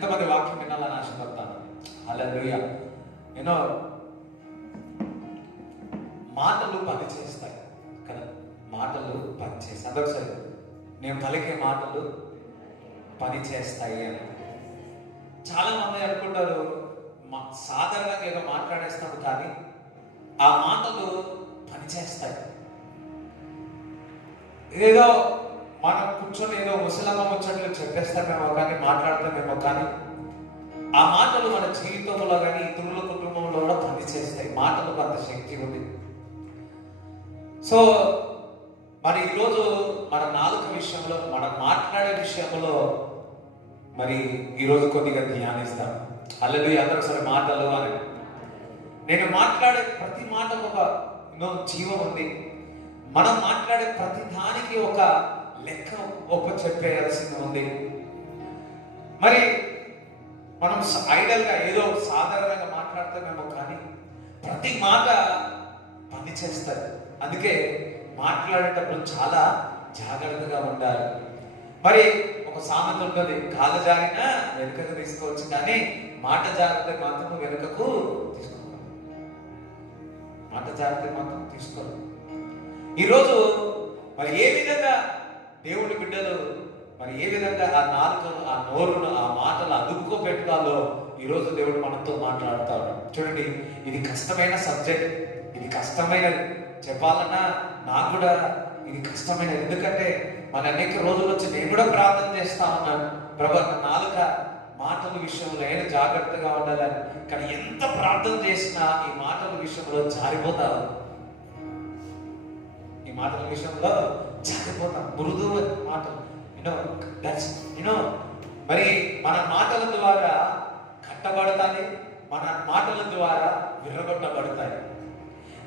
ఎంతమంది వాక్యం వినాలని ఆశపడతాను? హల్లెలూయా. యూనో మాటలు పని చేస్తాయి కదా, మాటలు పని చేస్తాయి. అందరూ సరే, నేను పలికే మాటలు పని చేస్తాయి అని. చాలా మంది అనుకుంటారు సాధారణంగా ఏదో మాట్లాడేస్తాము, కానీ ఆ మాటలు పనిచేస్తాయి. ఏదో మనం కూర్చొని ఏదో ముసలమ్మ ముచ్చట్లు చెప్పేస్తామేమో కానీ, మాట్లాడతామేమో కానీ, ఆ మాటలు మన జీవితంలో కానీ ఇతరుల కుటుంబంలో కూడా పనిచేస్తాయి. మాటలకు అంత శక్తి ఉంది. సో మరి ఈరోజు మన నాలుక విషయంలో, మనం మాట్లాడే విషయంలో మరి ఈరోజు కొద్దిగా ధ్యానిస్తాం. హల్లెలూయా. అందరూ సరే మాటలు అని. నేను మాట్లాడే ప్రతి మాటకు ఒక జీవం ఉంది. మనం మాట్లాడే ప్రతి దానికి ఒక లెక్క చెప్పేయాల్సింది ఉంది. మరి మనం ఐడల్గా ఏదో సాధారణంగా మాట్లాడతామేమో కానీ ప్రతి మాట పని చేస్తారు. అందుకే మాట్లాడేటప్పుడు చాలా జాగ్రత్తగా ఉండాలి. మరి ఒక సామెత ఉంటుంది, కాళ్ళ జారినా వెనుకకు తీసుకోవచ్చు, కానీ మాట జాగ్రత్త మాత్రం వెనుకకు తీసుకోవాలి. మాట జాగ్రత్త మాత్రం తీసుకోవాలి. ఈరోజు మరి ఏ విధంగా దేవుడి బిడ్డలు మరి ఏ విధంగా ఆ నాలుకను, ఆ నోరును, ఆ మాటలు అదుపుకో పెట్టుకోవాలో ఈరోజు దేవుడు మనతో మాట్లాడుతూ ఉన్నాడు. చూడండి, ఇది కష్టమైన సబ్జెక్ట్, ఇది కష్టమైనది. చెప్పాలన్నా నాకు కూడా ఇది కష్టమైనది. ఎందుకంటే మన అనేక రోజుల నుంచి నేను కూడా ప్రార్థన చేస్తా ఉన్నాను, ప్రభు నాలుక మాటల విషయంలో అయినా జాగ్రత్తగా ఉండాలని. కానీ ఎంత ప్రార్థన చేసినా ఈ మాటల విషయంలో జారిపోతాం. ఈ మాటల విషయంలో జారిపోతాం. మృదు మాటలు మరి మన మాటల ద్వారా కట్టబడతాయి, మన మాటల ద్వారా విరగొట్టబడతాయి.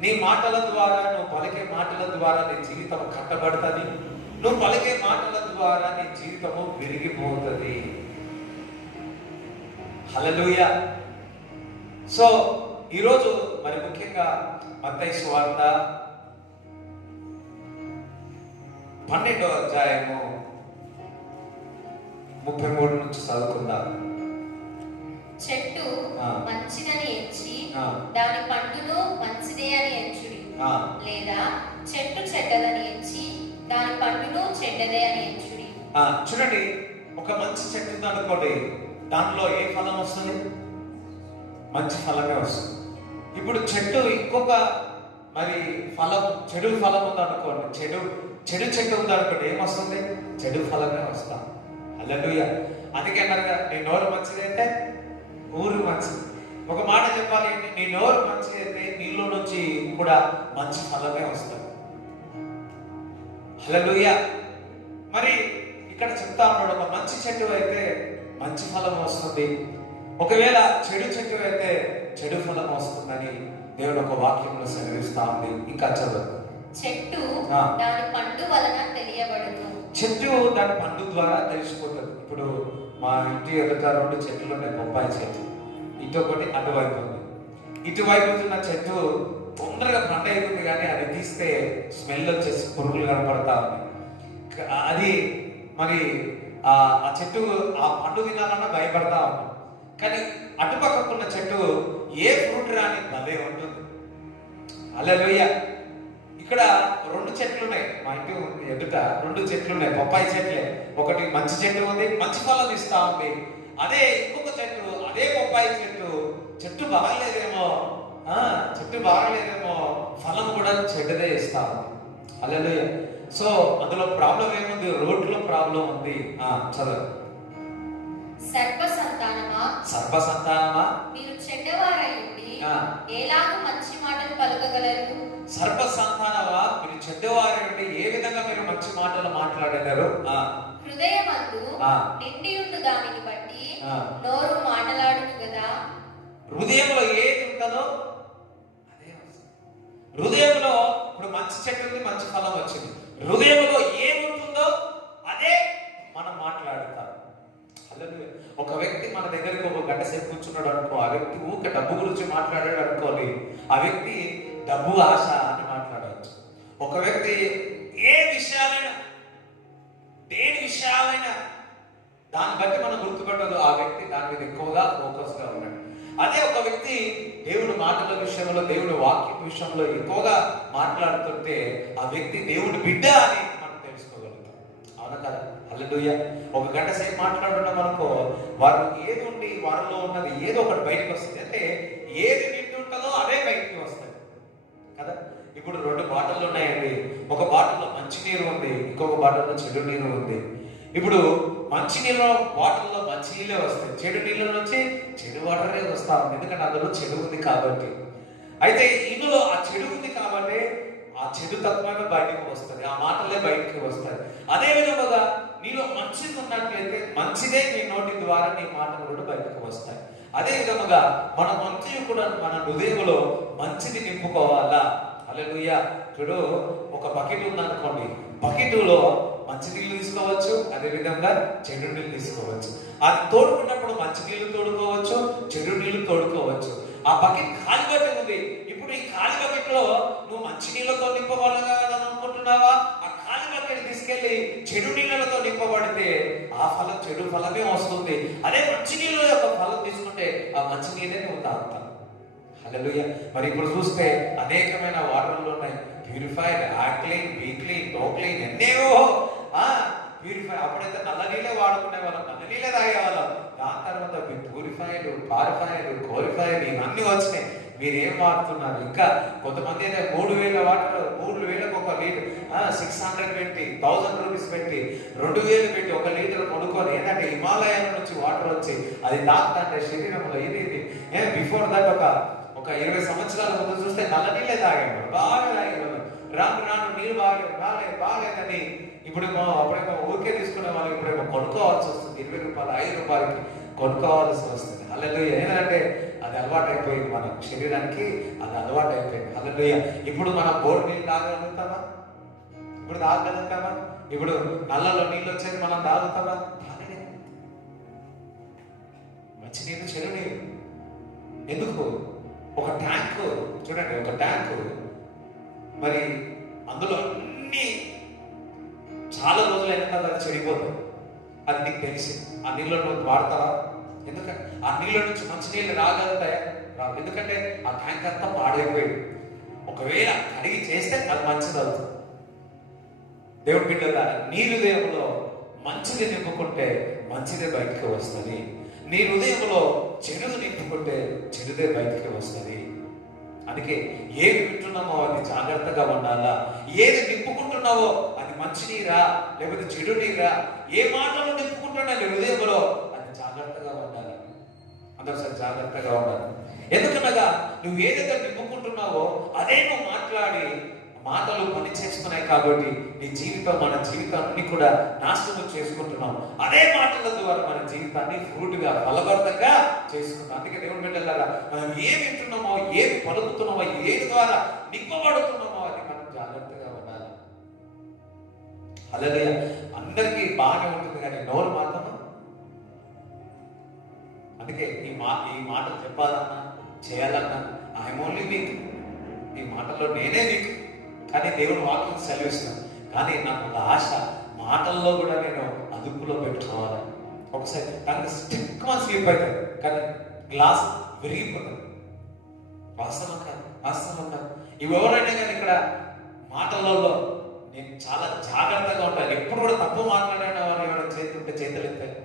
నీ మాటల ద్వారా, నువ్వు పలికే మాటల ద్వారా నీ జీవితం కట్టబడుతుంది. నువ్వు పలికే మాటల ద్వారా నీ జీవితము విరిగిపోతుంది. హల్లెలూయా. సో ఈరోజు మరి ముఖ్యంగా మత్తయి సువార్త 12వ అధ్యాయము 33 నుంచి చదువుకుందాం. చెట్టు మంచిదని ఎంచి దాని పండును మంచిదే అని ఎంచుడి, లేదా చెట్టు చెడ్డదని ఎంచి దాని పండును చెడ్డదే అని ఎంచుడి. చూడండి, ఒక మంచి చెట్టు ఉంది అనుకోండి, దానిలో ఏ ఫలం వస్తుంది? మంచి ఫలమే వస్తుంది. ఇప్పుడు చెట్టు ఇంకొక మరి ఫలం, చెడు ఫలం ఉంది అనుకోండి, చెడు చెట్టు ఉంది అనుకోండి, ఏమొస్తుంది? చెడు ఫలమే వస్తాం. హల్లెలూయా. అందుకే అన్నారుగా, నీ నోరు మంచిదైతే ఊరు మంచిది. ఒక మాట చెప్పాలి, నీ నోరు మంచిదైతే నీలో నుంచి కూడా మంచి ఫలమే వస్తుంది. హల్లెలూయా. మరి ఇక్కడ చెప్తా ఉన్నాడు, ఒక మంచి చెట్టు అయితే మంచి ఫలం వస్తుంది, ఒకవేళ చెడు చెట్టు అయితే చెడు ఫలం వస్తుందని దేవుడు ఒక వాక్యంలో సెలవిస్తా ఉంది. ఇంకా చదువు. చెట్టు దాని పండు వలన తెలియబడును. చెట్టు దాని పండు ద్వారా తెలిసిపోతుంది. ఇప్పుడు మా ఇంటి ఎదుట 2 చెట్లు ఉన్నాయి, బొప్పాయి చెట్టు. ఇటు ఒకటి, అటువైపు ఉంది. ఇటువైపు ఉన్న చెట్టు తొందరగా పంట అవుతుంది, కానీ అది తీస్తే స్మెల్ వచ్చేసి పురుగులు కనపడతా ఉంది. అది మరి ఆ చెట్టు ఆ పండు తినాలన్నా భయపడతా ఉంది. కానీ అటుపక్కకున్న చెట్టు ఏ ఫ్రూట్ రాని భలే ఉంటుంది. హల్లెలూయా. ఇక్కడ 2 చెట్లు ఉన్నాయి, మా ఇంటి ఎదుట 2 చెట్లు ఉన్నాయి, బొప్పాయి చెట్లే. ఒకటి మంచి చెట్టు ఉంది, మంచి ఫలం ఇస్తా ఉంది. అదే ఇంకొక చెట్టు, అదే బొప్పాయి చెట్టు బాగలేదేమో, ఫలం కూడా చెడ్డదే ఇస్తా ఉంది. హల్లెలూయా. సో అందులో ప్రాబ్లం ఏముంది? రోడ్లో ప్రాబ్లం ఉంది. చదువు. సర్ప సంతానమా, మీరు చెడ్డవారై ఉండి ఎలాగూ మంచి మాటలు పలుకగలరు? సర్ప సంతానమా, మీరు చెడ్డవారై ఉండి ఏ విధంగా మీరు మంచి మాటలు మాట్లాడగలరు? హృదయమందు నిండి ఉండు దానిని బట్టి నోరు మాట్లాడును కదా. హృదయంలో ఏది ఉంటుందో అదే వస్తుంది. హృదయంలో ఇప్పుడు మంచి చెట్టు ఉంది, మంచి ఫలం వచ్చింది. హృదయంలో ఏముంటుందో అదే మనం మాట్లాడతాం. హల్లెలూయా. ఒక వ్యక్తి మన దగ్గరికి ఒక గంట సేపు కూర్చున్నాడు అనుకో, ఆ వ్యక్తి ఊక డబ్బు గురించి మాట్లాడాడు అనుకోని, ఆ వ్యక్తి డబ్బు ఆశ అని మాట్లాడవచ్చు. ఒక వ్యక్తి ఏ విషయాలైనా, దేని విషయాలైనా దాన్ని బట్టి మనం గుర్తుపెట్టదు ఆ వ్యక్తి దాని మీద ఎక్కువగా ఫోకస్ గా ఉన్నాడు. అదే ఒక వ్యక్తి దేవుడి మాటల విషయంలో, దేవుడి వాక్యం విషయంలో ఎక్కువగా మాట్లాడుతుంటే ఆ వ్యక్తి దేవుడి బిడ్డ అని మనం తెలుసుకోగలుగుతాం. అవునా కదా? హల్లెలూయా. ఒక గంట సేపు మాట్లాడుతున్నాం అనుకో, వారు ఏది ఉండి వారిలో ఉన్నది ఏదో ఒకటి బయటకు వస్తుంది. అంటే ఏది నిండి ఉంటుందో అదే బయటికి వస్తుంది కదా. ఇప్పుడు 2 బాటిళ్ళు ఉన్నాయండి. ఒక బాటిల్లో మంచి నీరు ఉంది, ఇంకొక బాటిల్లో చెడు నీరు ఉంది. ఇప్పుడు మంచి నీళ్ళ వాటర్లో మంచి నీళ్ళే వస్తాయి, చెడు నీళ్ళ నుంచి చెడు వాటరే వస్తా ఉంది. ఎందుకంటే అందులో చెడు ఉంది కాబట్టి. అయితే ఇందులో ఆ చెడు ఉంది కాబట్టి ఆ చెడు తత్వమే బయటకు వస్తుంది, ఆ మాటలే బయటికి వస్తాయి. అదే విధముగా నీలో మంచిది ఉన్నట్లయితే మంచిదే నీ నోటి ద్వారా నీ మాటలు కూడా బయటకు వస్తాయి. అదే విధముగా మన మంచి కూడా మన హృదయంలో మంచిది నింపుకోవాలా. హల్లెలూయా. ఇప్పుడు ఒక బకెట్ ఉందనుకోండి, బకెట్లో మంచి నీళ్ళు తీసుకోవచ్చు, అదే విధంగా చెడు నీళ్ళు తీసుకోవచ్చు. అది తోడుకున్నప్పుడు మంచి నీళ్లు తోడుకోవచ్చు, చెడు నీళ్లు తోడుకోవచ్చు. ఆ బకెట్ ఖాళీ బకెట్ ఉంది. ఇప్పుడు ఈ ఖాళీ బకెట్ లో నువ్వు మంచి నీళ్ళతో నింపబడగా అనుకుంటున్నావా? ఆ ఖాళీ బకెట్ తీసుకెళ్లి చెడు నీళ్ళతో నింపబడితే ఆ ఫలం చెడు ఫలమే వస్తుంది. అదే మంచి నీళ్ళ యొక్క ఫలం తీసుకుంటే ఆ మంచి నీళ్ళే నువ్వు తాగుతావు. హల్లెలూయా. మరి ఇప్పుడు చూస్తే అనేకమైన వాటర్లు ఉన్నాయి, ప్యూరిఫైడ్, ఆక్లీన్, వీక్లీన్, టోక్లీన్, ఎన్నేవో ప్యూరిఫై. అప్పుడైతే నల్ల నీళ్ళే వాడుకునే వాళ్ళం, నల్ల నీళ్ళే తాగేవాళ్ళం. దాని తర్వాత ప్యూరిఫైడ్, పారిఫైడ్, క్వాలిఫైడ్ ఇవన్నీ వచ్చినాయి. మీరేం వాడుతున్నారు? ఇంకా కొంతమంది అయితే 3000 వాటర్, 3000కు ఒక లీటర్, 600 పెట్టి, 1000 రూపీస్ పెట్టి, 2000 పెట్టి 1 లీటర్ కొనుక్కొని, ఏంటంటే హిమాలయాల నుంచి వాటర్ వచ్చి అది తాగుతుంటే శరీరంలో ఇది బిఫోర్ దట్ ఒక 20 సంవత్సరాల ముందు చూస్తే నల్ల నీళ్ళే తాగేవాడు, బాగా తాగేవాడు. రాను రాను నీళ్ళు బాగాలేదని ఇప్పుడేమో అప్పుడేమో ఊరికే తీసుకునే వాళ్ళకి ఇప్పుడేమో కొనుక్కోవాల్సి వస్తుంది. 20 రూపాయలు, 5 రూపాయలకి కొనుక్కోవాల్సి వస్తుంది. హల్లెలూయా. ఏంటంటే అది అలవాటు అయిపోయింది, మన శరీరానికి అది అలవాటు అయిపోయింది. హల్లెలూయా. ఇప్పుడు మనం బోర్డు నీళ్ళు తాగలుగుతామా? ఇప్పుడు తాగలుగుతామా? ఇప్పుడు నల్లలో నీళ్ళు వచ్చేది మనం తాగుతామా? మంచి నీళ్ళు, చెడు నీళ్ళు. ఎందుకు? ఒక ట్యాంక్ చూడండి, ఒక ట్యాంక్ మరి అందులో అన్ని చాలా రోజులైన తర్వాత అది చెడిపోతుంది. అది నీకు తెలిసి ఆ నీళ్ళు నువ్వు వాడతావా? ఎందుకంటే ఆ నీళ్ళ నుంచి మంచి నీళ్ళు రాగలుగుతాయా? రావు. ఎందుకంటే ఆ ట్యాంక్ అంతా పాడైపోయింది. ఒకవేళ కడిగి చేస్తే అది మంచిది అవుతుంది. దేవుడి బిడ్డలారా, నీ హృదయంలో మంచిది నింపుకుంటే మంచిదే బయటికి వస్తుంది. నీ హృదయంలో చెడును నింపుకుంటే చెడుదే బయటికి వస్తుంది. అందుకే ఏది వింటున్నామో అది జాగ్రత్తగా ఉండాలా. ఏది నింపుకుంటున్నావో అది మంచి నీరా లేకపోతే చెడు నీరా, ఏ మాటలు నింపుకుంటున్నా నీ హృదయంలో అది జాగ్రత్తగా ఉండాలి. అందరూ సరే జాగ్రత్తగా ఉండాలి. ఎందుకనగా నువ్వు ఏదైతే నింపుకుంటున్నావో అదే నువ్వు మాట్లాడి మాటలు పని చేస్తున్నాయి కాబట్టి నీ జీవితం, మన జీవితాన్ని కూడా నాశనం చేసుకుంటున్నాం. అదే మాటల ద్వారా మన జీవితాన్ని ఫ్రూట్గా, ఫలభరితంగా చేసుకుంటాం. అందుకే దేవుని బిడ్డలారా, మనం ఏమి వింటున్నామో, ఏమి పలుకుతున్నామో, ఏది ద్వారా నింపబడుతున్నామో అది మనం జాగ్రత్తగా ఉండాలి. అలాగే అందరికీ బాగా ఉంటుంది కానీ నోరు మాత్రం. అందుకే ఈ మాటలు చెప్పాలన్నా, చేయాలన్నా ఐఎమ్ ఓన్లీ వీక్. ఈ మాటల్లో నేనే వీక్, కానీ దేవుడు వాక్యం సెలవిస్తాను. కానీ నాకు ఒక ఆశ, మాటల్లో కూడా నేను అదుపులో పెట్టుకోవాలి. ఒకసారి నాకు స్టిక్ స్లీప్ అవుతుంది, కానీ గ్లాస్ విరిగిపోతుంది. వాస్తవం కాదు. ఇవి ఎవరైనా కానీ ఇక్కడ మాటల్లో నేను చాలా జాగ్రత్తగా ఉంటాను. ఎప్పుడు కూడా తప్పు మాట్లాడిన వారు ఎవరైనా చేతులు ఉంటే చేతులు ఎత్తారు.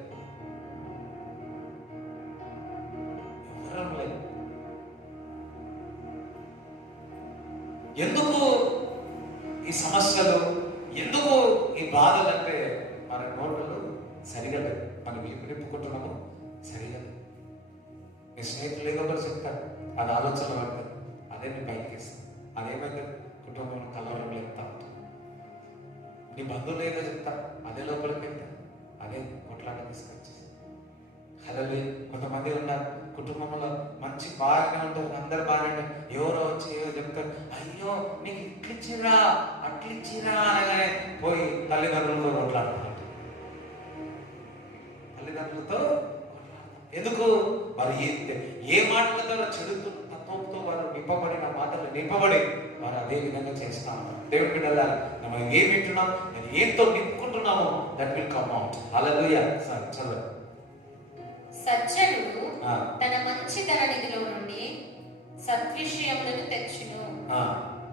ఎవరు లేదు. ఎందుకు ఈ సమస్యలు, ఎందుకు ఈ బాధలు అంటే మన నోట్లు సరిగా లేదు, మనం నింపుకుంటున్నాము సరిగా లేదు. మీ స్నేహితులు ఏదో ఒకటి చెప్తారు, అది ఆలోచన పడతారు, అదే నేను బయటకి ఇస్తాను. అదేమైతే కుటుంబంలో కలవరం లేపుతా ఉంటాను. నీ బంధువులు ఏదో చెప్తారు, అదే లోపలికి వెళ్తారు, అదే కొట్లాట తీసుకొచ్చి. హల్లెలూయా. కొంతమంది ఉన్నారు కుటుంబంలో మంచి బాగానే ఉంటారు, అందరు బాగానే ఉంటారు. ఎవరో వచ్చి ఏదో చెప్తారు, అయ్యో నీకు ఇట్లిచ్చిరా అట్లిచ్చిరా అనగానే పోయి తల్లిదండ్రులతో కొట్లాడుతున్నారు. తల్లిదండ్రులతో ఎందుకు? వారు ఏ మాటల ద్వారా చెడుతూ తత్వంతో వారు నింపబడిన మాటలు నింపబడి వారు అదే విధంగా చేస్తా ఉన్నారు. దేవుడి బిడ్డలారా, మనం ఏం వింటున్నాం, నేను ఏంతో నింపుకుంటున్నాం అనుకుంటున్నామో దట్ విల్ కమ్ అవుట్. హల్లెలూయా. సరే చదువు. సజ్జనుడు తన మంచితన నిధిలో నుండి సద్విషయములను తెచ్చును,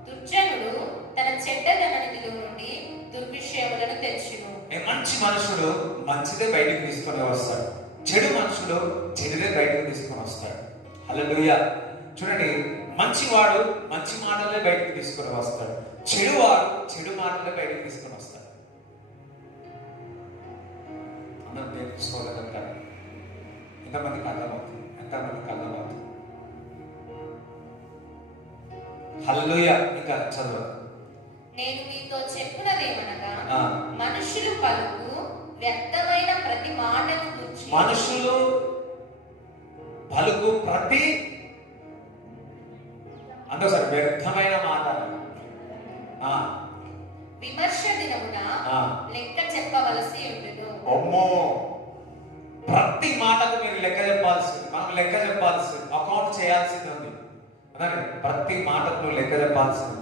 దుర్జనుడు తన చెడ్డతన నిధిలో నుండి దుర్విషయములను తెచ్చును. మంచి మనుషుడు మంచిదే బయటకు తీసుకొని వస్తాడు, చెడు మనుషుడు చెడుదే బయటకు తీసుకొని వస్తాడు. హల్లెలూయా. చూడండి, మంచివాడు మంచి మాటలే బయటకు తీసుకొని వస్తాడు, చెడువాడు చెడు మాటలే బయటకు తీసుకొని వస్తాడు. అందరూ నేర్చుకోగలుగుతారు. ఎంతమందికి అర్థమవుతుంది? ఎంతమందికి అర్థమవుతుంది? హల్లెలూయా. ఇంకా చదువు. నేను మీతో చెప్పునదేమనగా, మనుషులు పలుకు వ్యర్థమైన ప్రతి మాటను గురించి, మనుషులు పలుకు ప్రతి అంటే సరే వ్యర్థమైన మాట విమర్శ దినమున లెక్క చెప్పవలసి ఉండును. అమ్మో, ప్రతి మాటకు మీరు లెక్క చెప్పాల్సింది, మనం లెక్క చెప్పాల్సింది, అకౌంట్ చేయాల్సింది ఉంది. ప్రతి మాటకు నువ్వు లెక్క చెప్పాల్సింది.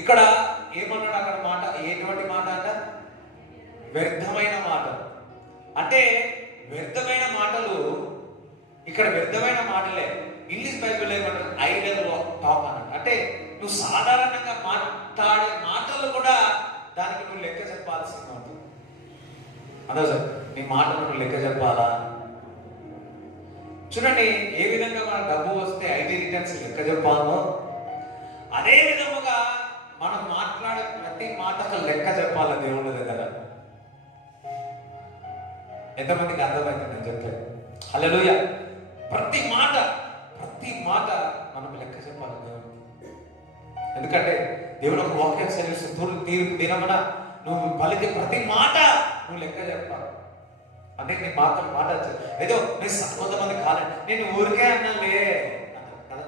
ఇక్కడ ఏమన్నాడు అక్కడ మాట? ఎటువంటి మాట అంట? వ్యర్థమైన మాట. అంటే వ్యర్థమైన మాటలు ఇక్కడ వ్యర్థమైన మాటలే. ఇంగ్లీష్ బైబిల్ ఏమంటారు? ఐడల్ టాక్ అన్నట్టు. అంటే నువ్వు సాధారణంగా మాట్లాడే మాటలు కూడా దానికి నువ్వు లెక్క చెప్పాల్సింది ఉంటుంది. అదే సార్, నీ మాటలు నువ్వు లెక్క చెప్పాలా? చూడండి, ఏ విధంగా మన డబ్బు వస్తే ఐటీ రిటర్న్స్ లెక్క చెప్పాలో, అదే విధముగా మనం మాట్లాడే ప్రతి మాటకు లెక్క చెప్పాలి దేవుని దగ్గర. ఎంతమందికి అర్థమైంది నేను చెప్పాను? హల్లెలూయా. ప్రతి మాట మనం లెక్క చెప్పాలి దేవుడు. ఎందుకంటే దేవుడు ఒక వాక్యం సెలవిస్తూ తీర్పు దినమున నువ్వు పలికే ప్రతి మాట నువ్వు లెక్క చెప్పాలి. అంటే నీ మాట ఏదో కొంతమంది కాలండి, నేను ఊరికే అన్నాలే కదా.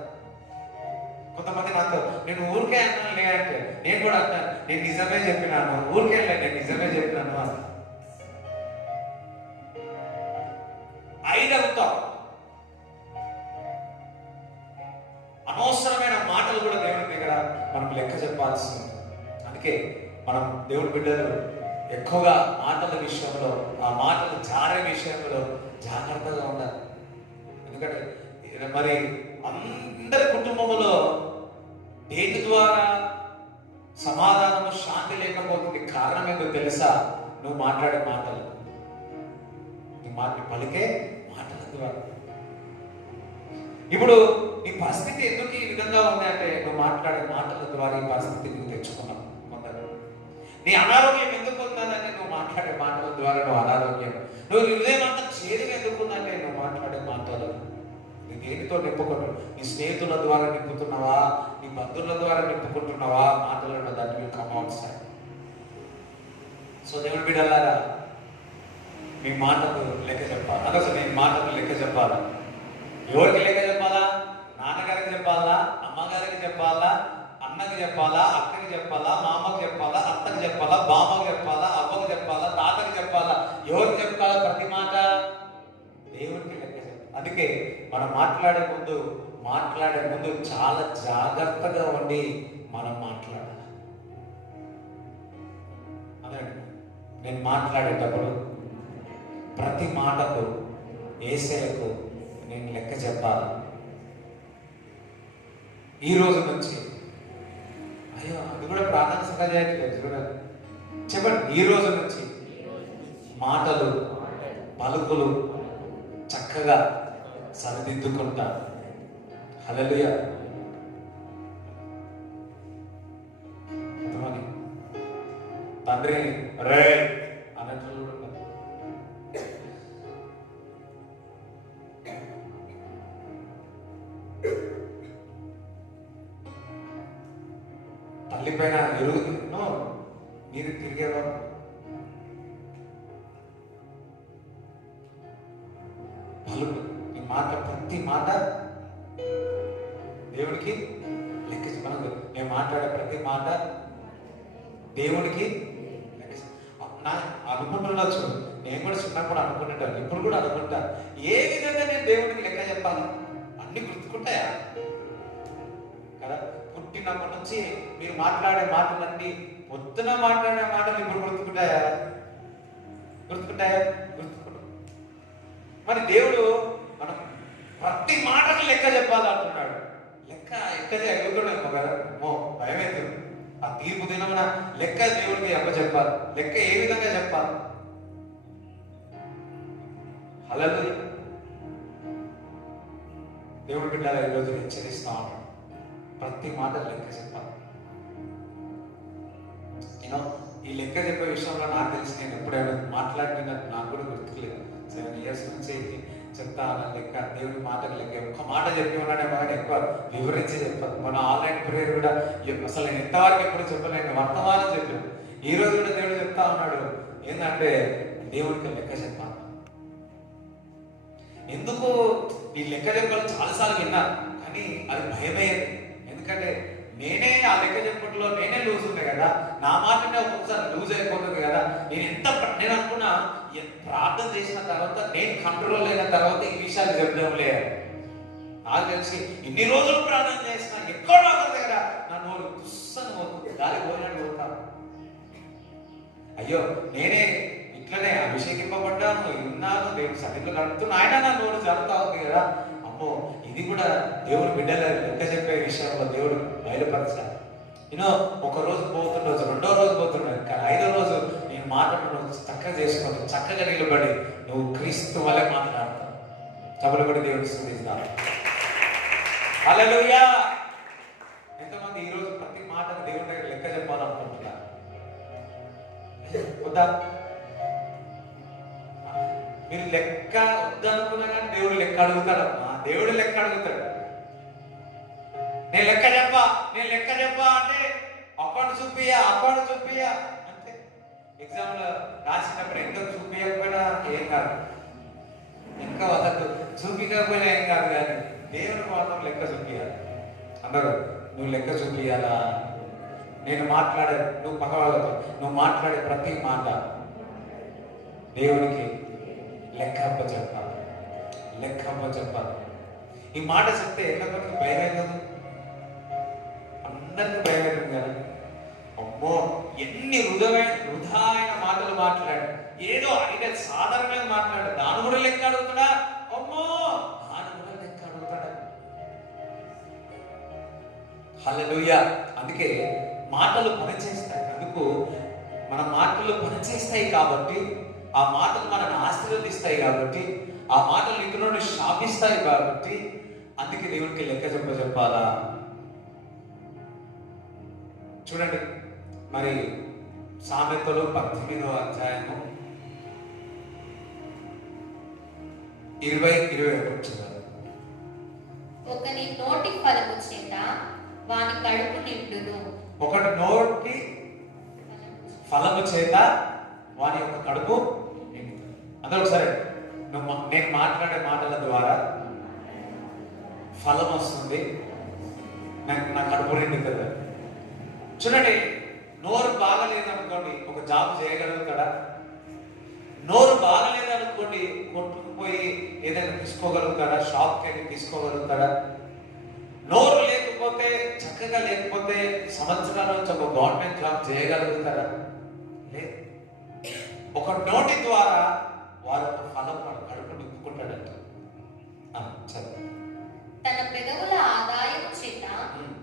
కొంతమంది నాతో నేను ఊరికే అన్నాలే అంటే నేను కూడా అంటాను, నేను నిజమే చెప్పినాను, ఊరికే నేను నిజమే చెప్పినాను అని. ఐదవుతాం. అనవసరమైన మాటలు కూడా దేవుడి దగ్గర మనం లెక్క చెప్పాల్సి ఉంటుంది. అందుకే మనం దేవుడి బిడ్డలు ఎక్కువగా మాటల విషయంలో, ఆ మాటలు జారే విషయంలో జాగ్రత్తగా ఉండాలి. ఎందుకంటే మరి అందరి కుటుంబంలో దేని ద్వారా సమాధానము శాంతి లేకపోతుంది కారణం ఏంటో తెలుసా? నువ్వు మాట్లాడే మాటలు, నీ పలికే మాటల ద్వారా. ఇప్పుడు ఈ పరిస్థితి ఎందుకు ఈ విధంగా ఉంది అంటే నువ్వు మాట్లాడే మాటల ద్వారా ఈ పరిస్థితి నువ్వు తెచ్చుకున్నావు. కొందరు నీ అనారోగ్యం ఎందుకు ఉందంటే నువ్వు మాట్లాడే మాటల ద్వారా నువ్వు అనారోగ్యం. నువ్వు హృదయం అంతా చేదుగా ఎందుకు ఉందంటే నువ్వు మాట్లాడే మాటలు. నీ దేనితో నింపుకుంటు? నీ స్నేహితుల ద్వారా నింపుతున్నావా? నీ బంధువుల ద్వారా నింపుకుంటున్నావా? మాటలు that will come out side. So దేవుడి బిడ్డలారా, మీ మాటకు లెక్క చెప్పాలి. అసలు నీ మాటకు లెక్క చెప్పాలా? ఎవరికి లెక్క చెప్పాలా? నాన్నగారికి చెప్పాలా? అమ్మగారికి చెప్పాలా? అన్నకి చెప్పాలా? అక్కకి చెప్పాలా? మామకి చెప్పాలా? అత్తకి చెప్పాలా? బామ్మకి చెప్పాలా? అవ్వకి చెప్పాలా? తాతకి చెప్పాలా? ఎవరికి చెప్పాలా? ప్రతి మాట దేవుడికి లెక్క చెప్పాలి. అందుకే మనం మాట్లాడే ముందు చాలా జాగ్రత్తగా ఉండి మనం మాట్లాడాలి. అదే నేను మాట్లాడేటప్పుడు ప్రతి మాటకు యేసయ్యకు నేను లెక్క చెప్పాలి. ఈ రోజు నుంచి అయ్యో అది కూడా ప్రార్థన సహజాయట్లేదు చూడండి. చెప్పండి, ఈ రోజు నుంచి మాటలు పలుకులు చక్కగా సరిదిద్దుకుంటా. హల్లెలూయా. తండ్రి రే అన్నట్లు తల్లి పైన ఎరుగును మీరు తిరిగేవా? పలుకు ఈ మాట, ప్రతి మాట దేవుడికి లెక్క చెప్పాలి. నేను మాట్లాడే ప్రతి మాట దేవుడికి అనుకుంటుండొచ్చు. నేను కూడా చిన్నప్పుడు అనుకుంటుంటాను, ఇప్పుడు కూడా అనుకుంటా. ఏ విధంగా నేను దేవుడికి లెక్క చెప్పాలి? అన్ని గుర్తుకుంటాయా కదా? పుట్టినప్పటి నుంచి మీరు మాట్లాడే మాటలన్నీ పొద్దున మాట్లాడే మాటలు ఇప్పుడు గుర్తుకుంటాయా? గుర్తుకుంటాయా? గుర్తుకుంటా. మరి దేవుడు మనం ప్రతి మాటకు లెక్క చెప్పాలి అంటున్నాడు. లెక్క ఎగుతున్నాడు కదా, భయమైతే ఆ తీర్పు దినమున లెక్క దేవుడికి చెప్పాలి. లెక్క ఏ విధంగా చెప్పాలి? హల్లెలూయా. దేవుడి బిడ్డల ఈరోజు హెచ్చరిస్తా ఉన్నాడు, ప్రతి మాట లెక్క చెప్పాలి. యూనో ఈ లెక్క చెప్పే విషయంలో నాకు తెలిసి నేను ఎప్పుడైనా మాట్లాడిన నాకు కూడా గుర్తులేదు. 7 years నుంచి చెప్తా లెక్క, దేవుడి మాటకు లెక్క. ఒక్క మాట చెప్పి ఉన్నాడే బాగా ఎక్కువ వివరించి చెప్పాలి. మన ఆన్లైన్ ప్రేయర్ కూడా అసలు నేను ఎంతవరకు ఎప్పుడు చెప్పలేను, వర్తమానం చెప్పాను. ఈ రోజు కూడా దేవుడు చెప్తా ఉన్నాడు ఏంటంటే దేవుడికి లెక్క చెప్పాలి. ఎందుకు ఈ లెక్క చెప్పాలి చాలాసార్లు విన్నాను, కానీ అది భయమయ్యేది. ఎందుకంటే నేనే ఆ లెక్క చెప్పట్లో నేనే లూజ్ ఉంది కదా, నా మాటనే ఒక్కొక్కసారి లూజ్ అయిపోతుంది కదా. నేను అనుకున్నా ప్రార్థన చేసిన తర్వాత, నేను కంట్రోల్ అయిన తర్వాత ఈ విషయాలు చెప్దాం లేదు. నాకు తెలిసి ఇన్ని రోజులు ప్రార్థన చేసిన ఎక్కడో ఒక దగ్గర నా నోరు దుస్సని పోతుంది, గాలి పోయినట్టు పోతాను. అయ్యో నేనే ఇట్లనే అభిషేకింపబడ్డాను, విన్నాను, దేవుడు సన్నిధిలో నడుపుతున్నా, ఆయన నా నోరు జరుగుతా ఉంది కదా. అమ్మో ఇది కూడా దేవుడు బిడ్డల లెక్క చెప్పే విషయంలో దేవుడు బయలుపరచాలి. యూనో ఒక రోజు పోతుండొచ్చు, 2వ రోజు పోతుండదు, కానీ 5వ రోజు నేను మాట్లాడడం చక్కగా చేసుకోండి, చక్కగా నిలబడి నువ్వు క్రీస్తు వల్లే మాట్లాడతావు. చబలు కూడా దేవుడు స్తుతిస్తాను. హల్లెలూయా. ఎంతమంది ఈరోజు ప్రతి మాటకు దేవుడి దగ్గర లెక్క చెప్పాలనుకుంటున్నారు? వద్దా? మీరు లెక్క వద్దనుకున్నా కానీ దేవుడు లెక్క అడుగుతాడమ్మా. దేవుడు లెక్క అడుగుతాడు. నేను లెక్క చెప్పా అంటే అకౌంట్ చూపియా అంటే ఎగ్జామ్ లో రాసినప్పుడు ఎంత చూపించకపోయినా ఏం కాదు, ఇంకా వదకు చూపించకపోయినా ఏం కాదు, కానీ దేవుడికి మాత్రం లెక్క చూపియాలి. అందరూ నువ్వు లెక్క చూపియాలా? నువ్వు మాట్లాడే ప్రతి మాట దేవుడికి లెక్క చెప్పాలి. ఈ మాట చెప్తే ఎంతమందికి భయం అవుతుంది? అందరికీ భయం అవుతుంది కదా. అమ్మో ఎన్ని వృధా అయిన మాటలు మాట్లాడు, ఏదో అయితే సాధారణంగా మాట్లాడు, దాని కూడా లెక్క అడుగుతాడా? అమ్మో దాని కూడా లెక్క అడుగుతాడా? హల్లెలూయా. అందుకే మాటలు పనిచేస్తాయి. అందుకు మన మాటలు పనిచేస్తాయి కాబట్టి, ఆ మాటలు మనల్ని ఆశీర్వదిస్తాయి కాబట్టి, ఆ మాటలు ఇతరులను శాపిస్తాయి కాబట్టి, అందుకే దేవుడికి లెక్క చెప్పాలా. చూడండి మరి సామెతలు 18వ అధ్యాయము 20-21 ఒకని నోటి ఫలము చేత వాని కడుపు నిండును. ఒకటి నోటి ఫలము చేత వాని యొక్క కడుపు నిండును. అందరూ ఒకసారి నేను మాట్లాడే మాటల ద్వారా ఫలం వస్తుంది, నా కడుపు నిండుతుంది. చూడండి, నోరు బాగలేదనుకోండి ఒక జాబ్ చేయగలుగుతాడా? నోరు బాగలేదనుకోండి కొట్టుకుపోయి ఏదైనా తీసుకోగలుగుతాడా? షాప్కి వెళ్ళి తీసుకోగలుగుతాడా? నోరు లేకపోతే, చక్కగా లేకపోతే సంవత్సరాల నుంచి ఒక గవర్నమెంట్ జాబ్ చేయగలుగుతారా? లేదు. ఒక నోటి ద్వారా వారు ఫలం కడుపు నింపుకుంటాడంట. తన పెదవుల ఆదాయం చేత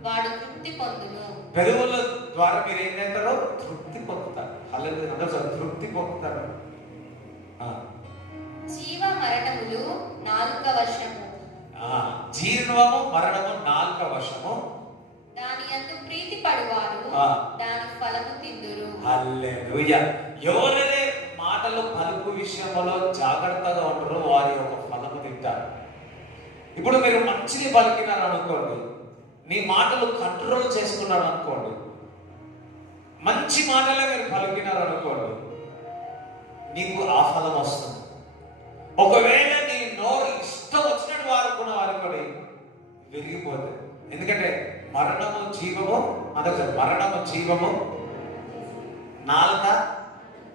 వాడు తృప్తి పొందును. పెదవుల ద్వారా మీరు ఏం చేస్తారో తృప్తి పొందుతారు. హల్లెలూయా. అందరూ తృప్తి పొందుతారు. జీవ మరణములు నాలుక వశము. జీవము మరణము నాలుక వశము. దాని యందు ప్రీతి పడువారు దాని ఫలము తిందురు. హల్లెలూయా. ఎవరైతే మాటలు పలుకు విషయంలో జాగ్రత్తగా ఉంటారో వారి యొక్క ఫలము తింటారు. ఇప్పుడు మీరు మంచిని పలికినారు అనుకోండి, నీ మాటలు కంట్రోల్ చేసుకున్నారు అనుకోండి, మంచి మాటలే మీరు పలికినారు అనుకోండి, నీకు ఆ ఫలం వస్తుంది. ఒకవేళ నీ నోరు ఇష్టం వచ్చినట్టు వారుకున్న అనుకోండి, విరిగిపోతుంది. ఎందుకంటే మరణము జీవము, మరణము జీవము